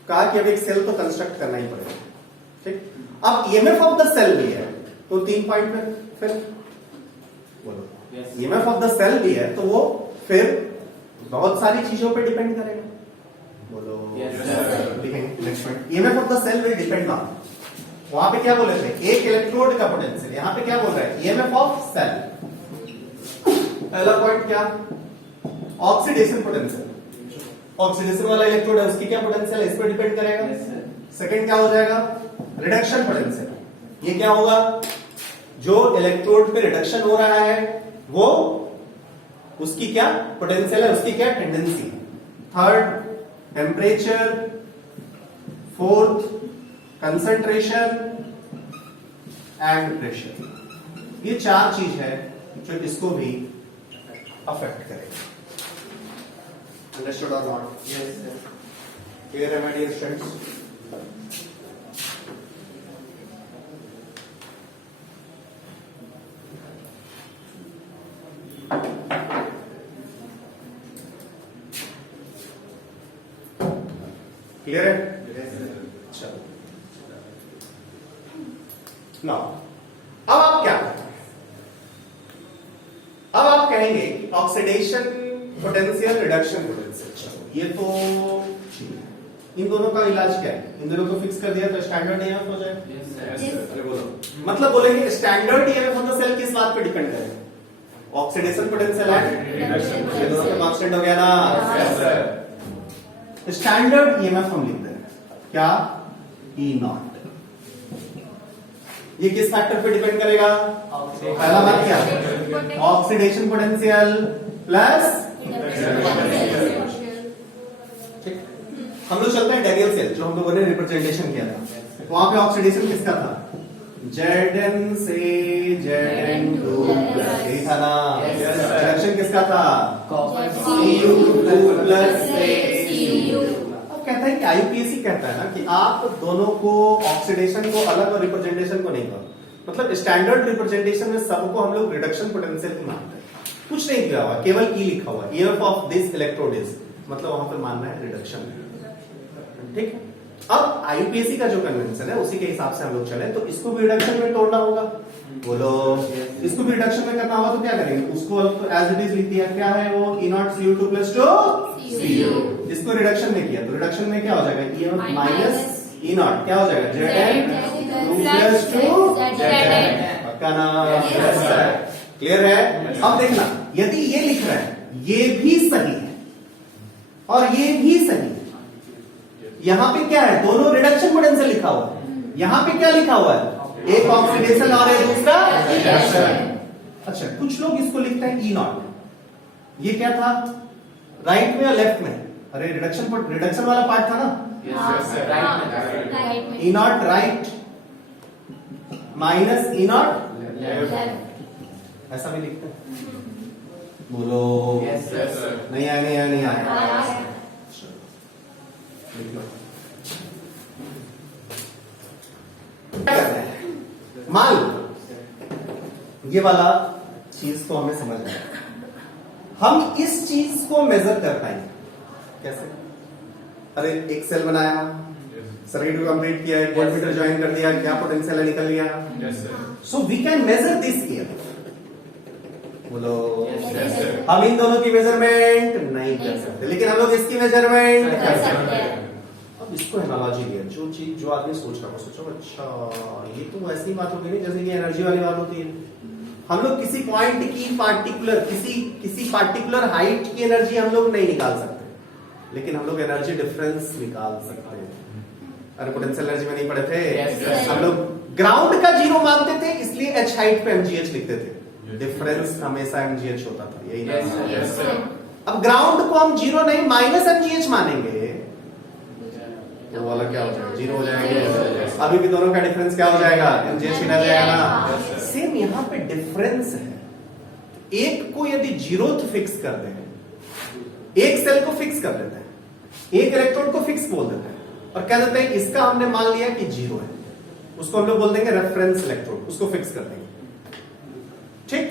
कहा कि अब एक सेल तो कंस्ट्रक्ट करना ही पड़ेगा। ठीक, अब ईएमएफ ऑफ द सेल भी है, तो 3 पॉइंट में फिर बोलो, ईएमएफ ऑफ द सेल भी है तो वो फिर बहुत सारी चीजों पे डिपेंड करेगा। बोलो, लिखेंगे next point, EMF of the cell will depend on, वहां पे क्या बोले थे, एक इलेक्ट्रोड का पोटेंशियल, यहां पे क्या बोल रहा है, ईएमएफ ऑफ सेल। पहला पॉइंट क्या, ऑक्सीडेशन पोटेंशियल, ऑक्सीडेशन वाला इलेक्ट्रोड है उसकी क्या पोटेंशियल है, इस पर डिपेंड करेगा। सेकंड क्या हो जाएगा, रिडक्शन पोटेंशियल, ये क्या होगा, जो इलेक्ट्रोड पे रिडक्शन हो रहा है वो उसकी क्या पोटेंशियल है, उसकी क्या tendency. Third temperature, fourth concentration and pressure, ये 4 चीज है जो इसको भी अफेक्ट करेगा। अंडरस्टूड और नॉट? यस सर, क्लियर है माय डियर स्टूडेंट्स? क्लियर है? चलो ना, अब आप क्या करेंगे, अब आप कहेंगे कि ऑक्सीडेशन पोटेंशियल, रिडक्शन पोटेंशियल। चलो ये तो इन दोनों का इलाज क्या है, इन दोनों को फिक्स कर दिया तो स्टैंडर्ड ईएमएफ हो जाएगा। अरे बोलो, मतलब बोलेंगे standard EMF of the cell किस बात पे डिपेंड करेगा, ऑक्सीडेशन पोटेंशियल एंड रिडक्शन। ये दोनों का मार्क्स हो गया ना? स्टैंडर्ड ईएमएफ हम लिखते हैं, क्या ई नॉट। ये किस फैक्टर पे डिपेंड करेगा? पहला बात क्या? Oxidation potential plus. ठीक, हम लोग चलते हैं डैनियल सेल, जो हम लोगों ने रिप्रेजेंटेशन किया था। वहां पे ऑक्सीडेशन किसका था? Zn से Zn2 यही था ना। रिडक्शन किसका था? Cu2 प्लस से Cu। अब कहता है कि IUPAC कहता है ना कि आप दोनों को ऑक्सीडेशन को अलग और रिप्रेजेंटेशन को नहीं करो। मतलब स्टैंडर्ड रिप्रेजेंटेशन में सबको हम लोग रिडक्शन पोटेंशियल की मानते हैं, कुछ नहीं किया हुआ, केवल ई लिखा हुआ, EF of this electrode is, मतलब वहां पर मानना है रिडक्शन। ठीक, अब आईयूपीएसी का जो कन्वेंशन है उसी के हिसाब से हम लोग चले, तो इसको भी रिडक्शन में तोड़ना होगा। बोलो, इसको भी रिडक्शन में करना होगा तो क्या करेंगे? उसको तो एज इट इज लिख दिया, क्या है वो? E0Cu2 plus 2 Cu। इसको रिडक्शन में किया तो रिडक्शन में क्या हो जाएगा? E माइनस E0 क्या हो जाएगा? Zn2 plus 2 Zn। पक्का ना? क्लियर है? अब देखना, यदि ये लिख रहा है ये भी सही है और ये भी सही है, यहां पे क्या है? दोनों रिडक्शन पोटेंशियल लिखा हुआ है। यहां पे क्या लिखा हुआ है? एक ऑक्सीडेशन और एक दूसरा रिडक्शन। अच्छा, कुछ लोग इसको लिखते हैं E0। ये क्या था? राइट में या लेफ्ट में? अरे रिडक्शन वाला पार्ट था ना। E0 right minus E0 left, ऐसा भी लिखते हैं। बोलो नहीं आया, नहीं आया, नहीं आया। क्या करते हैं? मान लो ये वाला चीज तो हमें समझ आया, हम इस चीज को मेजर कर पाएंगे कैसे? अरे एक सेल बनाया, सर्किट को कंप्लीट किया, वोल्टमीटर ज्वाइन कर दिया, क्या पोटेंशियल है निकल गया। So we can measure this here. बोलो हम इन दोनों की मेजरमेंट नहीं कर सकते, लेकिन हम लोग इसकी मेजरमेंट कर सकते हैं। अब इसको एनालॉजी दिया, जो चीज जो आदमी सोच रहा है सोचो अच्छा ये तो ऐसी बात होगी नहीं जैसे कि एनर्जी वाली बात होती है। हम लोग किसी पॉइंट की पार्टिकुलर किसी पार्टिकुलर हाइट की एनर्जी हम लोग नहीं निकाल सकते, लेकिन हम लोग एनर्जी डिफरेंस निकाल सकते हैं। अरे पोटेंशियल एनर्जी में नहीं पढ़े थे? हम लोग ग्राउंड का जीरो मानते थे, इसलिए H हाइट पे mgh लिखते थे, डिफरेंस हमेशा mgh होता था, यही ना? अब ग्राउंड को हम जीरो नहीं माइनस mgh मानेंगे तो वाला क्या हो जाएगा? जीरो हो जाएगा। अभी भी दोनों का डिफरेंस क्या हो जाएगा? mgh छिना जाएगा। सेम यहाँ पे डिफरेंस है, एक को यदि जीरोथ फिक्स कर दें, एक सेल को फिक्स कर देते हैं, एक इलेक्ट्रोड को फिक्स बोल देते हैं और कह देते हैं इसका हमने मान लिया कि जीरो है, उसको हम लोग बोल देंगे रेफरेंस इलेक्ट्रोड, उसको फिक्स कर देंगे। ठीक,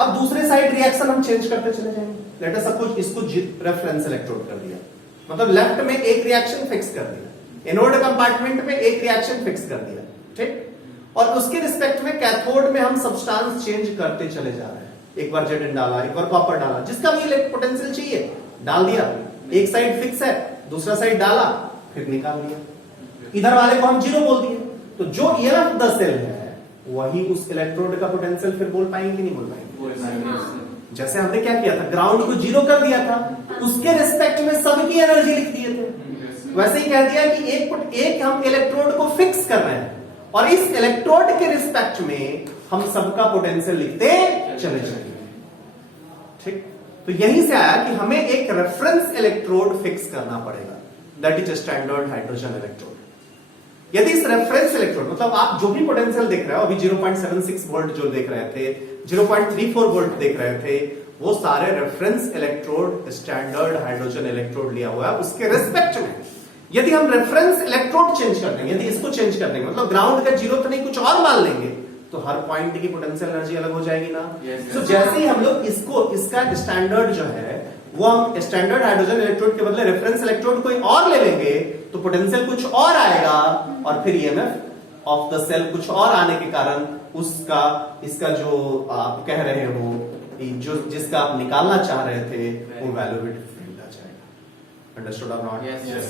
अब दूसरे साइड रिएक्शन हम चेंज करते चले जाएंगे। लेट अस सपोज इसको रेफरेंस इलेक्ट्रोड कर दिया, मतलब लेफ्ट में एक रिएक्शन फिक्स कर दिया, एनोड कंपार्टमेंट में एक रिएक्शन फिक्स कर दिया। ठीक, और उसके रिस्पेक्ट में कैथोड में हम सब्सटेंस चेंज करते चले जा रहे हैं। एक बार Zn डाला, एक बार कॉपर डाला, जिसका भी पोटेंशियल चाहिए डाल दिया, एक साइड फिक्स है, दूसरा साइड डाला, फिर निकाल दिया। इधर वाले को हम जीरो बोल दिए, तो जो EF द सेल है वही उस इलेक्ट्रोड का पोटेंशियल फिर बोल पाएंगे नहीं बोल पाएंगे? जैसे हमने क्या किया था, ग्राउंड को जीरो कर दिया था, उसके रिस्पेक्ट में सबकी एनर्जी लिख दिए थे। वैसे ही कह दिया कि एक हम इलेक्ट्रोड को फिक्स कर रहे हैं और इस इलेक्ट्रोड के रिस्पेक्ट में हम सबका पोटेंशियल लिखते चले जाएंगे। ठीक, तो यहीं से आया कि हमें एक रेफरेंस इलेक्ट्रोड फिक्स करना पड़ेगा, that is standard hydrogen electrode. यदि इस रेफरेंस इलेक्ट्रोड, मतलब आप जो भी पोटेंशियल देख रहे हो, अभी 0.76 वोल्ट जो देख रहे थे, 0.34 वोल्ट देख रहे थे, वो सारे reference electrode standard hydrogen electrode लिया हुआ है। उसके रिस्पेक्ट में यदि हम रेफरेंस इलेक्ट्रोड चेंज कर देंगे, यदि इसको चेंज कर देंगे, मतलब ग्राउंड का जीरो तो नहीं कुछ और मान लेंगे, तो हर पॉइंट की पोटेंशियल एनर्जी अलग हो जाएगी ना। तो जैसे ही हम लोग इसका स्टैंडर्ड जो है वो हम स्टैंडर्ड हाइड्रोजन इलेक्ट्रोड के बदले रेफरेंस इलेक्ट्रोड कोई और ले लेंगे, तो पोटेंशियल कुछ और आएगा और फिर EMF ऑफ द सेल कुछ और आने के कारण इसका जो आप कह रहे हो, जो जिसका आप निकालना चाह रहे थे, वो वैल्यू भी डिफरेंट आ जाएगा। अंडरस्टूड और नॉट?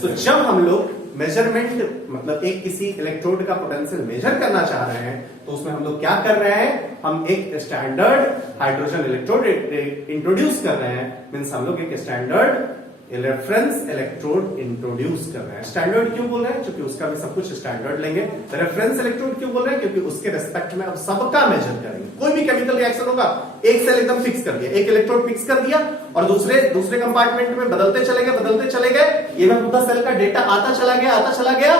तो जब हम लोग मेजरमेंट, मतलब एक किसी इलेक्ट्रोड का पोटेंशियल मेजर करना चाह रहे हैं, तो उसमें हम लोग क्या कर रहे हैं? हम एक स्टैंडर्ड हाइड्रोजन इलेक्ट्रोड इंट्रोड्यूस कर रहे हैं। मींस हम लोग एक स्टैंडर्ड रेफरेंस इलेक्ट्रोड इंट्रोड्यूस कर रहे हैं। स्टैंडर्ड क्यों बोल रहे हैं? क्योंकि उसका भी सब कुछ स्टैंडर्ड लेंगे। रेफरेंस इलेक्ट्रोड क्यों बोल रहे हैं? क्योंकि उसके रेस्पेक्ट में अब सबका मेजर करेंगे। कोई भी केमिकल रिएक्शन होगा, एक सेल एकदम फिक्स कर दिया, एक इलेक्ट्रोड फिक्स कर दिया और दूसरे कंपार्टमेंट में बदलते चले गए। ये मैं पूरा सेल का डेटा आता चला गया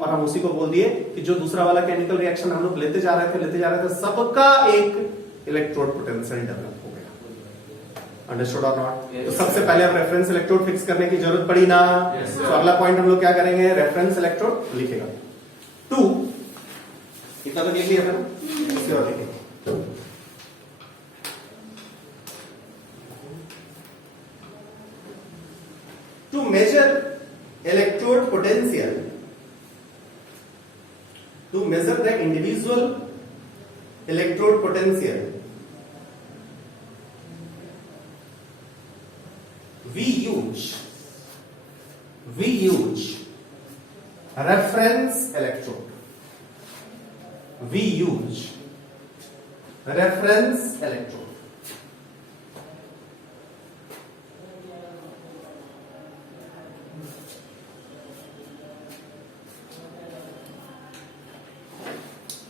और हम उसी को बोल दिए कि जो दूसरा वाला केमिकल रिएक्शन हम लोग लेते जा रहे थे सबका एक इलेक्ट्रोड पोटेंशियल डेवलप हो गया। अंडरस्टूड और नॉट? तो सबसे पहले अब रेफरेंस इलेक्ट्रोड फिक्स करने की जरूरत पड़ी ना। तो अगला पॉइंट हम लोग क्या करेंगे? रेफरेंस इलेक्ट्रोड लिखेगा 2। इतना तो लिख लिया था ना, इसके बाद लिखेंगे to measure electrode potential, to measure the individual electrode potential, we use reference electrode. We use reference electrode.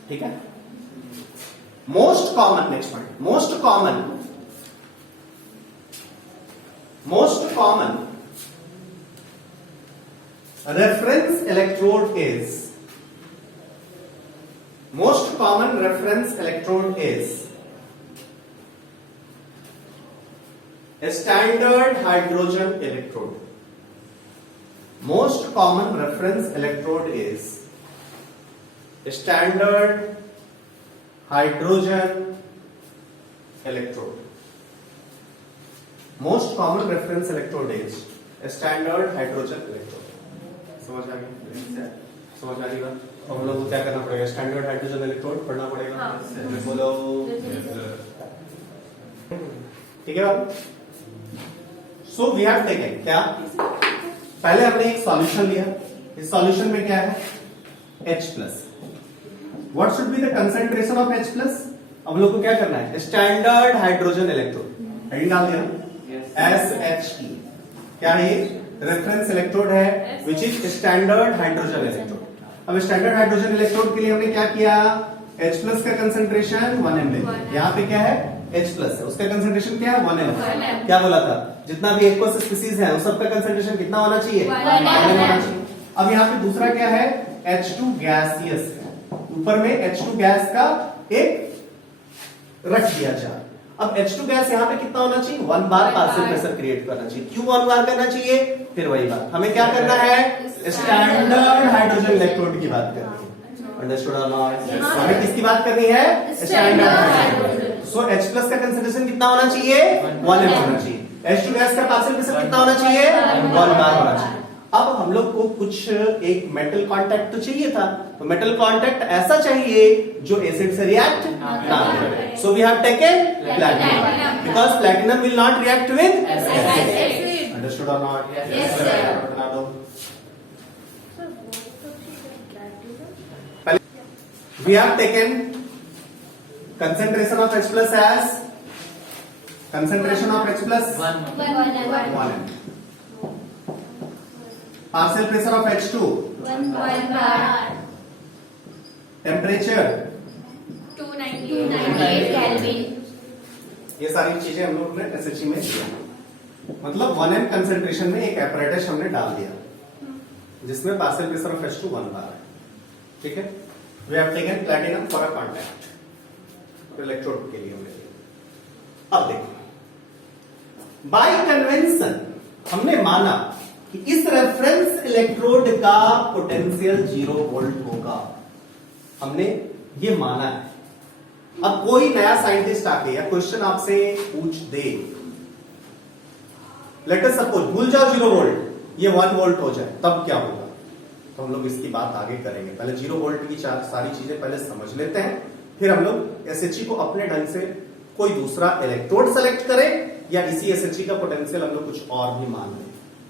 ठीक है? Most common, next point, most common reference electrode is, most common reference electrode is a standard hydrogen electrode. Most common reference electrode is a standard hydrogen electrode. Most common reference electrode is a standard hydrogen electrode. समझ आ गया? समझ आ गई बात? अब हम लोग को क्या करना पड़ेगा? स्टैंडर्ड हाइड्रोजन इलेक्ट्रोड पढ़ना पड़ेगा। हाँ। बोलो ठीक है बात? सो वी हैव टेकन क्या? पहले हमने एक सॉल्यूशन लिया। इस सॉल्यूशन में क्या है? H+. What should be the concentration of H+? अब लोग को क्या करना है? Standard hydrogen electrode. हेडिंग डाल दिया ना? SHE। क्या है ये? रेफरेंस इलेक्ट्रोड है, which is standard hydrogen electrode. अब स्टैंडर्ड हाइड्रोजन इलेक्ट्रोड के लिए हमने क्या किया? H+ का कंसंट्रेशन 1 ml। यहाँ पे क्या है? H+ है, उसका कंसंट्रेशन क्या है? 1 ml। क्या बोला था? जितना भी एक्वस स्पीसीज है उस सबका कंसंट्रेशन कितना होना चाहिए? 1 ml होना चाहिए। अब यहाँ पे दूसरा क्या है? H2 गैसियस है, ऊपर में H2 गैस का एक रख दिया जाए। अब H2 गैस यहाँ पे कितना होना चाहिए? 1 बार पार्शियल प्रेशर क्रिएट करना चाहिए। क्यों 1 बार करना चाहिए? फिर वही बात, हमें क्या करना है? स्टैंडर्ड हाइड्रोजन इलेक्ट्रोड की बात करनी है। अंडरस्टूड और नॉट? हमें किसकी बात करनी है? Standard hydrogen. सो H+ का कंसंट्रेशन कितना होना चाहिए? 1 ml होना चाहिए। H2 गैस का पार्शियल प्रेशर कितना होना चाहिए? 1 बार होना चाहिए। अब हम लोग को कुछ एक मेटल कांटेक्ट तो चाहिए था, तो मेटल कांटेक्ट ऐसा चाहिए जो एसिड से रिएक्ट ना करे। So we have taken platinum, because platinum will not react with acid. Understood और नॉट? Yes, sir. बना दो। We have taken concentration of H+ as concentration of H+ 1 1 ml. Partial pressure of H2, 1 bar. temperature, 298 Kelvin. ये सारी चीजें हम लोग ने SHE में किया। मतलब 1 m कंसेंट्रेशन में एक एपरेटस हमने डाल दिया जिसमें पार्शियल प्रेशर ऑफ H2 1 बार है। ठीक है? We have taken platinum for a contact, electrode के लिए हमने लिया। अब देखो, बाय कन्वेंशन हमने माना कि इस रेफरेंस इलेक्ट्रोड का पोटेंशियल 0 वोल्ट होगा। हमने ये माना है। अब कोई नया साइंटिस्ट आके या क्वेश्चन आपसे पूछ दे, लेट अस सपोज भूल जाओ 0 वोल्ट, ये 1 वोल्ट हो जाए, तब क्या होगा? तो हम लोग इसकी बात आगे करेंगे। पहले 0 वोल्ट की सारी चीजें पहले समझ लेते हैं, फिर हम लोग SHE को अपने ढंग से कोई दूसरा इलेक्ट्रोड सेलेक्ट करें या इसी SHE का पोटेंशियल हम लोग कुछ और भी मान लें,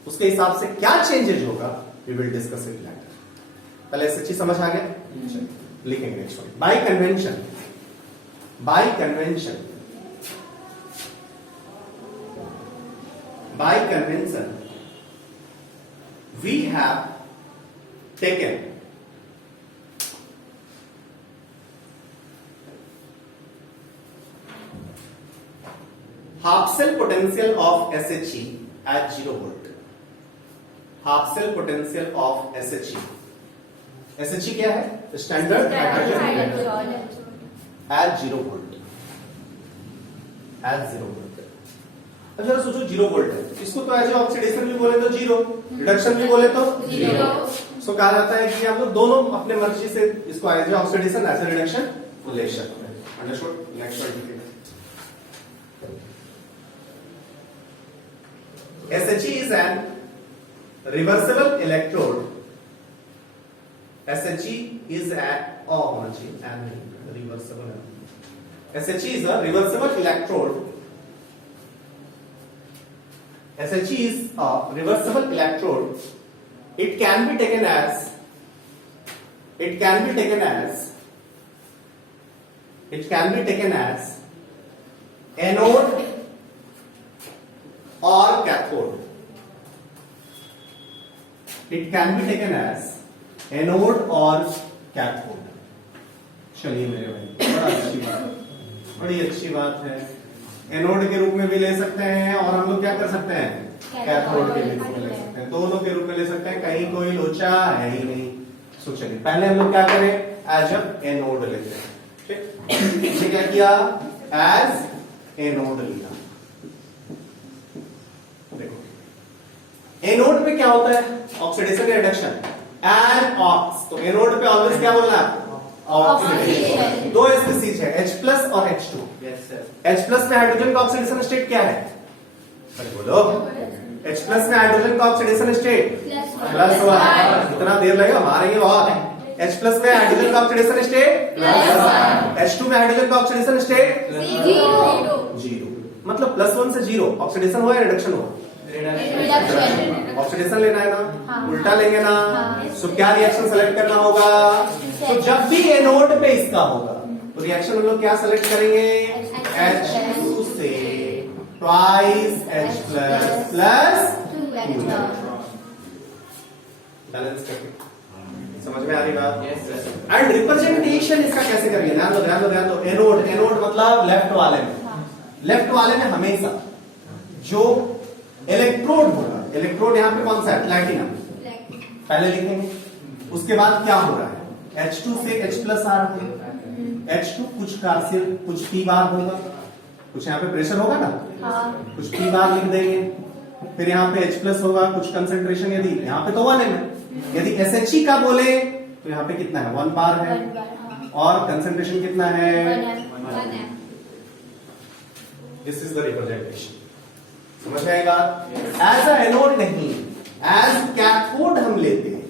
उसके हिसाब से क्या चेंजेज होगा we will discuss it later. पहले SHE समझ आ गया? लिखेंगे next one. By convention, by convention, by convention we have taken half cell potential of SHE at 0 volt. Half cell potential of SHE. SHE क्या है? Standard hydrogen at 0 volt. At 0 volt. अब जरा सोचो 0 वोल्ट है, इसको तो एज ऑक्सीडेशन भी बोले तो 0, रिडक्शन भी बोले तो 0. सो कहा जाता है कि हम लोग दोनों अपने मर्जी से इसको एज ऑक्सीडेशन एज रिडक्शन ले सकते हैं. Understood? Next one. SHE is an reversible electrode. SHE is होना चाहिए reversible. SHE is a reversible electrode. SHE is a reversible electrode. It can be taken as anode or cathode. It can be taken as anode or cathode. चलिए मेरे भाई, बड़ी अच्छी बात है. एनोड के रूप में भी ले सकते हैं और हम लोग क्या कर सकते हैं? कैथोड के रूप में ले सकते हैं. दोनों के रूप में ले सकते हैं. कहीं कोई लोचा है ही नहीं. सो चलिए पहले हम लोग क्या करें? एज एनोड लेते हैं. ठीक, इसे क्या किया? एज एनोड लिया. देखो एनोड पे क्या होता है? ऑक्सीडेशन या रिडक्शन? An ox. तो एनोड पे ऑलवेज क्या बोलना है? ऑक्सीडेशन. दो स्पीसीज है, H प्लस और H2. Yes sir. H plus में हाइड्रोजन का ऑक्सीडेशन स्टेट क्या है? बोलो. H प्लस में हाइड्रोजन का ऑक्सीडेशन स्टेट प्लस 1. इतना देर लगेगा, मारेंगे बहुत. H प्लस में हाइड्रोजन का ऑक्सीडेशन स्टेट प्लस 1. H2 में हाइड्रोजन का ऑक्सीडेशन स्टेट 0. मतलब +1 से 0. ऑक्सीडेशन हुआ या रिडक्शन हुआ? ऑक्सीडेशन लेना है ना. हाँ. उल्टा लेंगे ना. हाँ. सो क्या रिएक्शन सेलेक्ट करना होगा? तो जब भी एनोड पे इसका होगा तो रिएक्शन हम लोग क्या सेलेक्ट करेंगे? H2 से twice H plus plus balance करके. समझ में आ रही बात? Yes sir. एंड रिप्रेजेंटेशन इसका कैसे करेंगे? ध्यान दो. एनोड मतलब लेफ्ट वाले में. लेफ्ट वाले में हमेशा जो इलेक्ट्रोड होगा, इलेक्ट्रोड यहाँ पे कौन सा है? प्लैटिनम. पहले लिखेंगे. उसके बाद क्या हो रहा है? H2 से H प्लस आ रहा है. H2 कुछ कार्सिल कुछ P बार होगा, कुछ यहाँ पे प्रेशर होगा ना, कुछ P बार लिख देंगे. फिर यहाँ पे H प्लस होगा, कुछ कंसेंट्रेशन यदि यहाँ पे तो 1 है. यदि SHE का बोले तो यहाँ पे कितना है? 1 बार है. और कंसेंट्रेशन कितना है? This is the representation. समझ में आई बात? एज अ एनोड नहीं, एज कैथोड हम लेते हैं.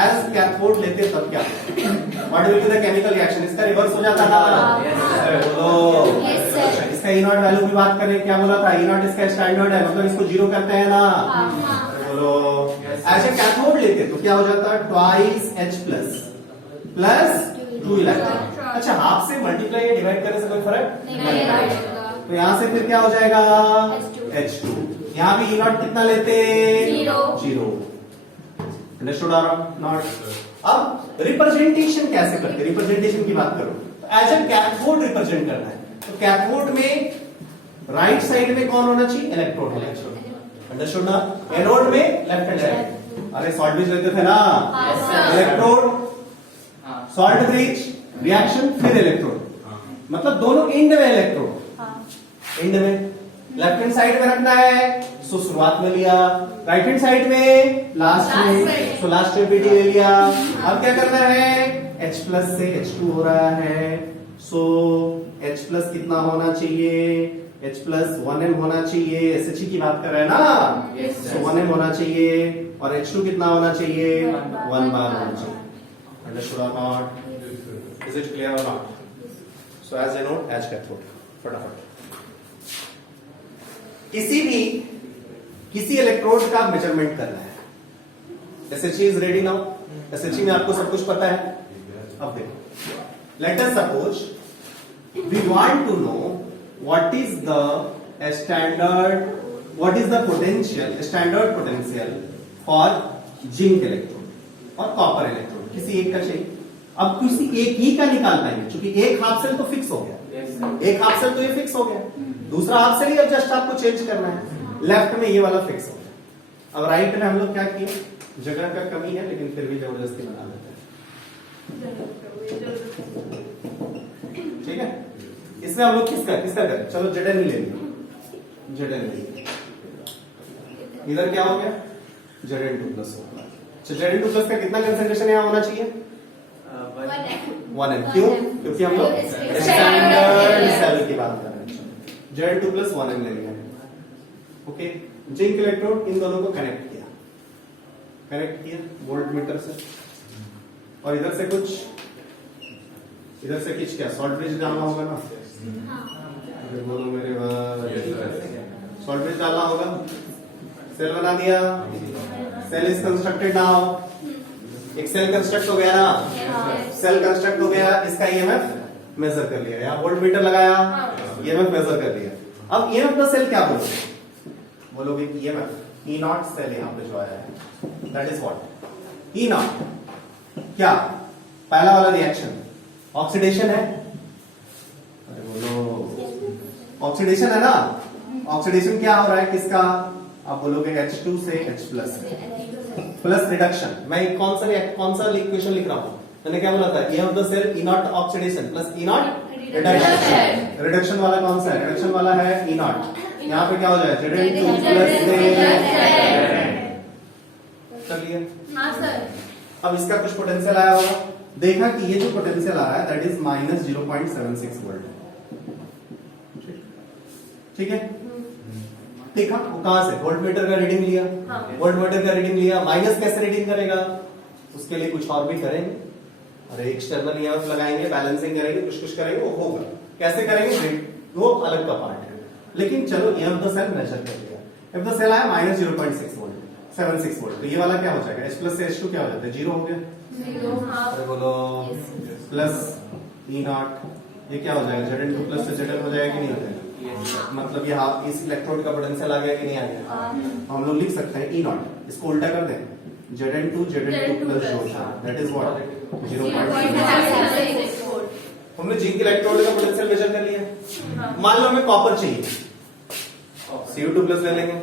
एज कैथोड लेते तब क्या? What will be the chemical reaction? इसका रिवर्स हो जाता ना. बोलो. इसका E नॉट वैल्यू की बात करें, क्या बोला था? E नॉट इसका स्टैंडर्ड है, मतलब इसको 0 करते हैं ना. बोलो. एज ए कैथोड लेते तो क्या हो जाता? Twice H plus plus 2 electron. अच्छा, हाफ से मल्टीप्लाई या डिवाइड करने से कोई फर्क नहीं पड़ेगा. तो यहां से फिर क्या हो जाएगा? H2. यहां भी E नॉट कितना लेते? 0. अंडरस्टूड और नॉट? अब रिप्रेजेंटेशन कैसे करते? रिप्रेजेंटेशन की बात करो तो एज ए कैथोड रिप्रेजेंट करना है. तो कैथोड में राइट साइड में कौन होना चाहिए? इलेक्ट्रोड. अंडरस्टूड ना? एनोड में लेफ्ट हैंड साइड. अरे सॉल्ट ब्रिज लेते थे ना. इलेक्ट्रोड सॉल्ट ब्रिज रिएक्शन फिर इलेक्ट्रोड. मतलब दोनों एंड में इलेक्ट्रोड. एंड में लेफ्ट हैंड साइड में रखना है. सो शुरुआत में लिया. राइट हैंड साइड में लास्ट में. सो लास्ट में पीटी ले लिया. अब क्या करना है? H प्लस से H2 हो रहा है. सो H प्लस कितना होना चाहिए? H प्लस 1m होना चाहिए. SHE की बात कर रहे हैं ना. सो 1m होना चाहिए. और H2 कितना होना चाहिए? 1 बार होना चाहिए. अंडरस्टूड और नॉट? इज इट क्लियर और नॉट? So as anode, as cathode. फटाफट. किसी इलेक्ट्रोड का मेजरमेंट करना है. SHE is ready now. SHE में आपको सब कुछ पता है. अब देखो, let us suppose we want to know what is the standard potential for zinc electrode और कॉपर इलेक्ट्रोड, किसी एक का चाहिए। अब किसी एक ही का निकाल पाएंगे, क्योंकि एक हाफ सेल तो फिक्स हो गया, Yes, sir. एक हाफ सेल तो ये फिक्स हो गया, दूसरा हाफ सेल ही अब जस्ट आपको चेंज करना है। लेफ्ट में ये वाला फिक्स हो गया। अब राइट में हम लोग क्या किए, जगह का कमी है लेकिन फिर भी जबरदस्ती बना लेते हैं, ठीक है। इसमें हम लोग किसका किसका करें, चलो जेडन ही ले लिया, जेडन ले लिया। इधर क्या हो गया, Zn2+ होगा। Zn2+ का कितना कंसंट्रेशन यहाँ होना चाहिए, 1 m। क्यों, क्योंकि हम लोग स्टैंडर्ड सेल की बात कर रहे हैं। Zn2+ 1 m ले लिया, ओके। जिंक इलेक्ट्रोड इन दोनों को कनेक्ट किया वोल्ट मीटर से, और इधर से कुछ क्या सॉल्ट ब्रिज डालना होगा ना, अरे बोलो मेरे भाई, सॉल्ट ब्रिज डालना होगा। सेल बना दिया, सेल इज कंस्ट्रक्टेड नाउ, एक सेल कंस्ट्रक्ट हो गया ना, सेल कंस्ट्रक्ट हो गया, इसका ईएमएफ मेजर कर लिया, यहाँ वोल्ट मीटर लगाया, ईएमएफ मेजर कर लिया। अब ईएमएफ का सेल क्या बोलोगे कि ईएमएफ E0 सेल यहाँ पे जो आया है, दैट इज व्हाट E0। क्या पहला वाला रिएक्शन ऑक्सीडेशन है, अरे बोलो ऑक्सीडेशन है ना, ऑक्सीडेशन क्या हो रहा है किसका, आप बोलोगे H2 से H+ प्लस रिडक्शन। मैं कौन सा इक्वेशन लिख रहा हूं, मैंने क्या बोला था, EMF of the cell E0 oxidation plus E0 reduction. Reduction वाला कौन सा है, रिडक्शन वाला है E0। यहाँ पे क्या हो जाएगा, Zn2+ चलिए। हाँ सर। अब इसका कुछ पोटेंशियल आया होगा, देखा कि ये जो पोटेंशियल आ रहा है दैट इज -0.76 वोल्ट, ठीक है। देखा वो कहां से, वोल्ट मीटर का रीडिंग लिया, वोल्ट मीटर का रीडिंग लिया, माइनस कैसे रीडिंग करेगा, उसके लिए कुछ और भी करेंगे, अरे एक्सटर्नल ईएमएफ लगाएंगे, बैलेंसिंग करेंगे, कुछ करेंगे, वो होगा। कैसे करेंगे वो अलग का पार्ट है, लेकिन चलो ईएमएफ द सेल मेजर कर लिया। इफ द सेल आया -0.6 वोल्ट 76 वोल्ट, तो ये वाला क्या हो जाएगा, H+ से H2 क्या हो जाता है, 0 हो गया। अरे बोलो प्लस E0, ये क्या हो जाएगा, Zn2+ से Zn हो जाएगा कि नहीं हो जाएगा, मतलब ये इस इलेक्ट्रोड का पोटेंशियल आ गया कि नहीं आ गया। हम लोग लिख सकते हैं E0, इसको उल्टा कर दें, Zn2+ जोड़, दैट इज व्हाट 0.76। हमने जिंक इलेक्ट्रोड का पोटेंशियल मेजर कर लिया। मान लो हमें कॉपर चाहिए, Cu2+ ले लेंगे,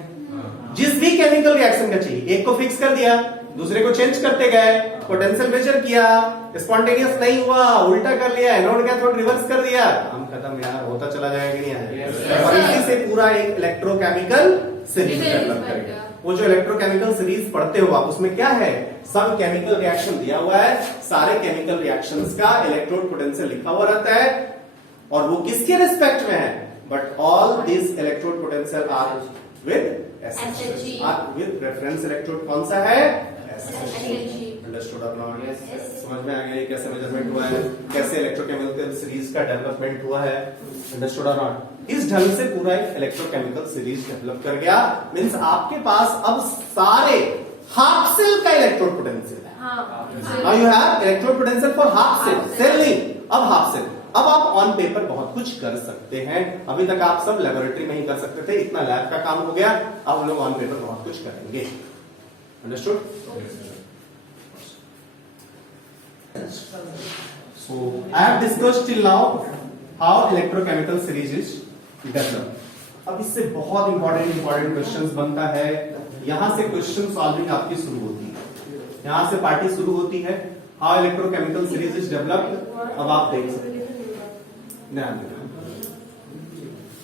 जिस भी केमिकल रिएक्शन का चाहिए, एक को फिक्स कर दिया, दूसरे को चेंज करते गए, पोटेंशियल मेजर किया, स्पॉन्टेनियस नहीं हुआ, उल्टा कर लिया, एनोड कैथोड रिवर्स कर दिया, हम खत्म यार, होता चला जाएगा कि नहीं आएगा। और इसी से पूरा एक इलेक्ट्रोकेमिकल सीरीज डेवलप करेगा। वो जो इलेक्ट्रोकेमिकल सीरीज पढ़ते हो आप, उसमें क्या है, सब केमिकल रिएक्शन दिया हुआ है, सारे केमिकल रिएक्शंस का इलेक्ट्रोड पोटेंशियल लिखा हुआ रहता है, और वो किसके रिस्पेक्ट में है, but all this electrode potential are with SHG, with reference electrode कौन सा है, SHG। अंडरस्टूड और नॉट, समझ में आ गया कैसे मेजरमेंट हुआ है, कैसे इलेक्ट्रोकेमिकल सीरीज का डेवलपमेंट हुआ है, अंडरस्टूड और नॉट। इस ढंग से पूरा एक इलेक्ट्रोकेमिकल सीरीज डेवलप कर गया, मींस आपके पास अब सारे हाफ सेल का इलेक्ट्रोड पोटेंशियल है। Now you have electrode potential for half cell, cell नहीं, अब हाफ सेल। अब आप ऑन पेपर बहुत कुछ कर सकते हैं, अभी तक आप सब लेबोरेटरी में ही कर सकते थे, इतना लैब का काम हो गया, अब हम लोग ऑन पेपर बहुत कुछ करेंगे, understood. So I have discussed till now how electrochemical series is developed। अब इससे बहुत इंपॉर्टेंट क्वेश्चंस बनता है, यहां से क्वेश्चन सॉल्विंग आपकी शुरू होती है, यहां से पार्टी शुरू होती है, how electrochemical series is developed. अब आप देख सकते हैं, ध्यान देना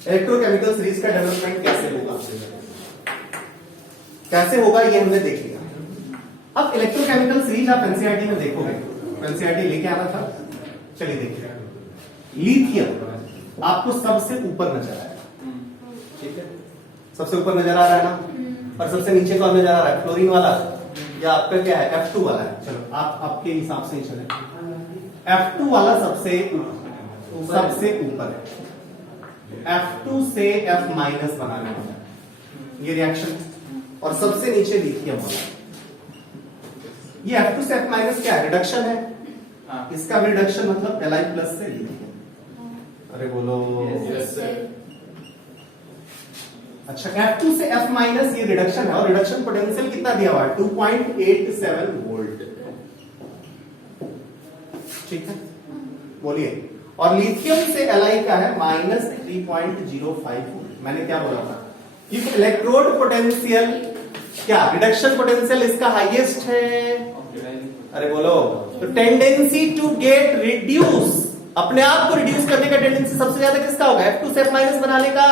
इलेक्ट्रोकेमिकल सीरीज का डेवलपमेंट कैसे होगा ये हमने देख लिया। अब इलेक्ट्रोकेमिकल सीरीज आप एनसीईआरटी में देखोगे, एनसीईआरटी लेके आना था, चलिए देखिए। लिथियम आपको सबसे ऊपर नजर आएगा, ठीक है, सबसे ऊपर नजर आ रहा है ना, और सबसे नीचे कौन नजर आ रहा है, फ्लोरीन वाला, या आपका क्या है, F2 वाला है। चलो आप आपके हिसाब से ही चले, F2 वाला सबसे ऊपर है, F2 से F- बनाने वाला ये रिएक्शन, और सबसे नीचे लिथियम वाला। ये F2 से F- क्या है, रिडक्शन है, इसका रिडक्शन मतलब Li+ से लिथियम। अरे बोलो अच्छा F2 से F माइनस ये रिडक्शन है और रिडक्शन पोटेंशियल कितना दिया हुआ है 2.87 वोल्ट। ठीक है, बोलिए। और लिथियम से Li का है माइनस 3.05 वोल्ट। मैंने क्या बोला था, इफ इलेक्ट्रोड पोटेंशियल क्या रिडक्शन पोटेंशियल इसका हाईएस्ट है, अरे बोलो, तो टेंडेंसी टू गेट रिड्यूस, अपने आप को रिड्यूस करने का टेंडेंसी सबसे ज्यादा किसका होगा, F2 से F माइनस बनाने का,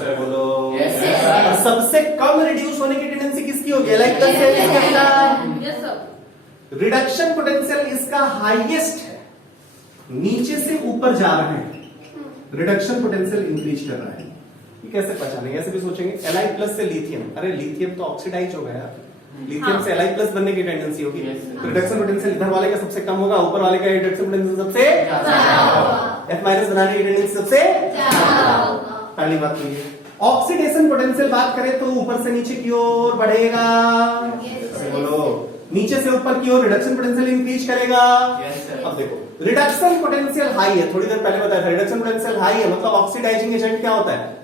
अरे बोलो। और सबसे कम रिड्यूस होने की टेंडेंसी किसकी होगी, Li प्लस से यस सर। रिडक्शन पोटेंशियल इसका हाईएस्ट है, नीचे से ऊपर जा रहे हैं, रिडक्शन पोटेंशियल इंक्रीज कर रहा है। ये कैसे पहचानेंगे, ऐसे भी सोचेंगे Li प्लस से लिथियम, अरे लिथियम तो ऑक्सीडाइज हो गया, लिथियम से Li प्लस बनने की टेंडेंसी होगी, रिडक्शन पोटेंशियल इधर वाले का सबसे कम होगा, ऊपर वाले का रिडक्शन पोटेंशियल सबसे F माइनस बनाने की टेंडेंसी सबसे पहली बात तो ये। ऑक्सीडेशन पोटेंशियल बात करें तो ऊपर से नीचे की ओर बढ़ेगा, बोलो, नीचे से ऊपर की ओर रिडक्शन पोटेंशियल इंक्रीज करेगा। अब देखो रिडक्शन पोटेंशियल हाई है, थोड़ी देर पहले बताया था रिडक्शन पोटेंशियल हाई है, मतलब ऑक्सीडाइजिंग एजेंट क्या होता है,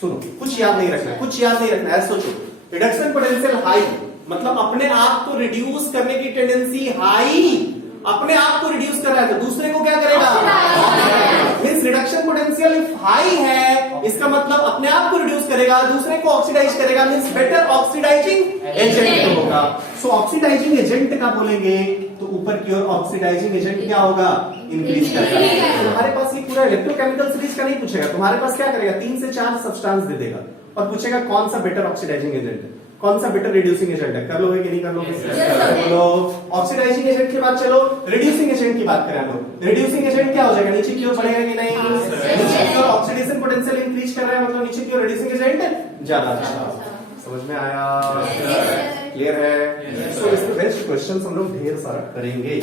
सुनो कुछ याद नहीं रखना, कुछ याद नहीं रखना, ऐसे सोचो, रिडक्शन पोटेंशियल हाई मतलब अपने आप को रिड्यूस करने की टेंडेंसी हाई, अपने आप को रिड्यूस कर रहा है तो दूसरे को क्या करेगा, means reduction potential if high है इसका मतलब अपने आप को रिड्यूस करेगा, दूसरे को ऑक्सीडाइज करेगा, मींस बेटर ऑक्सीडाइजिंग एजेंट होगा। सो ऑक्सीडाइजिंग एजेंट का बोलेंगे तो ऊपर की ओर ऑक्सीडाइजिंग एजेंट क्या होगा, इंक्रीज करेगा। तुम्हारे पास ये पूरा इलेक्ट्रोकेमिकल सीरीज का नहीं पूछेगा, तुम्हारे पास क्या करेगा 3 से 4 सब्सटेंस दे देगा और पूछेगा कौन सा बेटर ऑक्सीडाइजिंग एजेंट है, कौन सा बेटर रिड्यूसिंग एजेंट है, कर लोगे कि नहीं कर लोगे, बोलो। ऑक्सीडाइजिंग एजेंट के बाद चलो रिड्यूसिंग एजेंट की बात करें हम लोग, रिड्यूसिंग एजेंट क्या हो जाएगा, नीचे की ओर बढ़ेगा कि नहीं, नीचे की ओर ऑक्सीडेशन पोटेंशियल इंक्रीज कर रहा है मतलब नीचे की ओर रिड्यूसिंग एजेंट ज्यादा अच्छा। समझ में आया, क्लियर है। सो इसके बेस्ट क्वेश्चन हम लोग ढेर सारा करेंगे।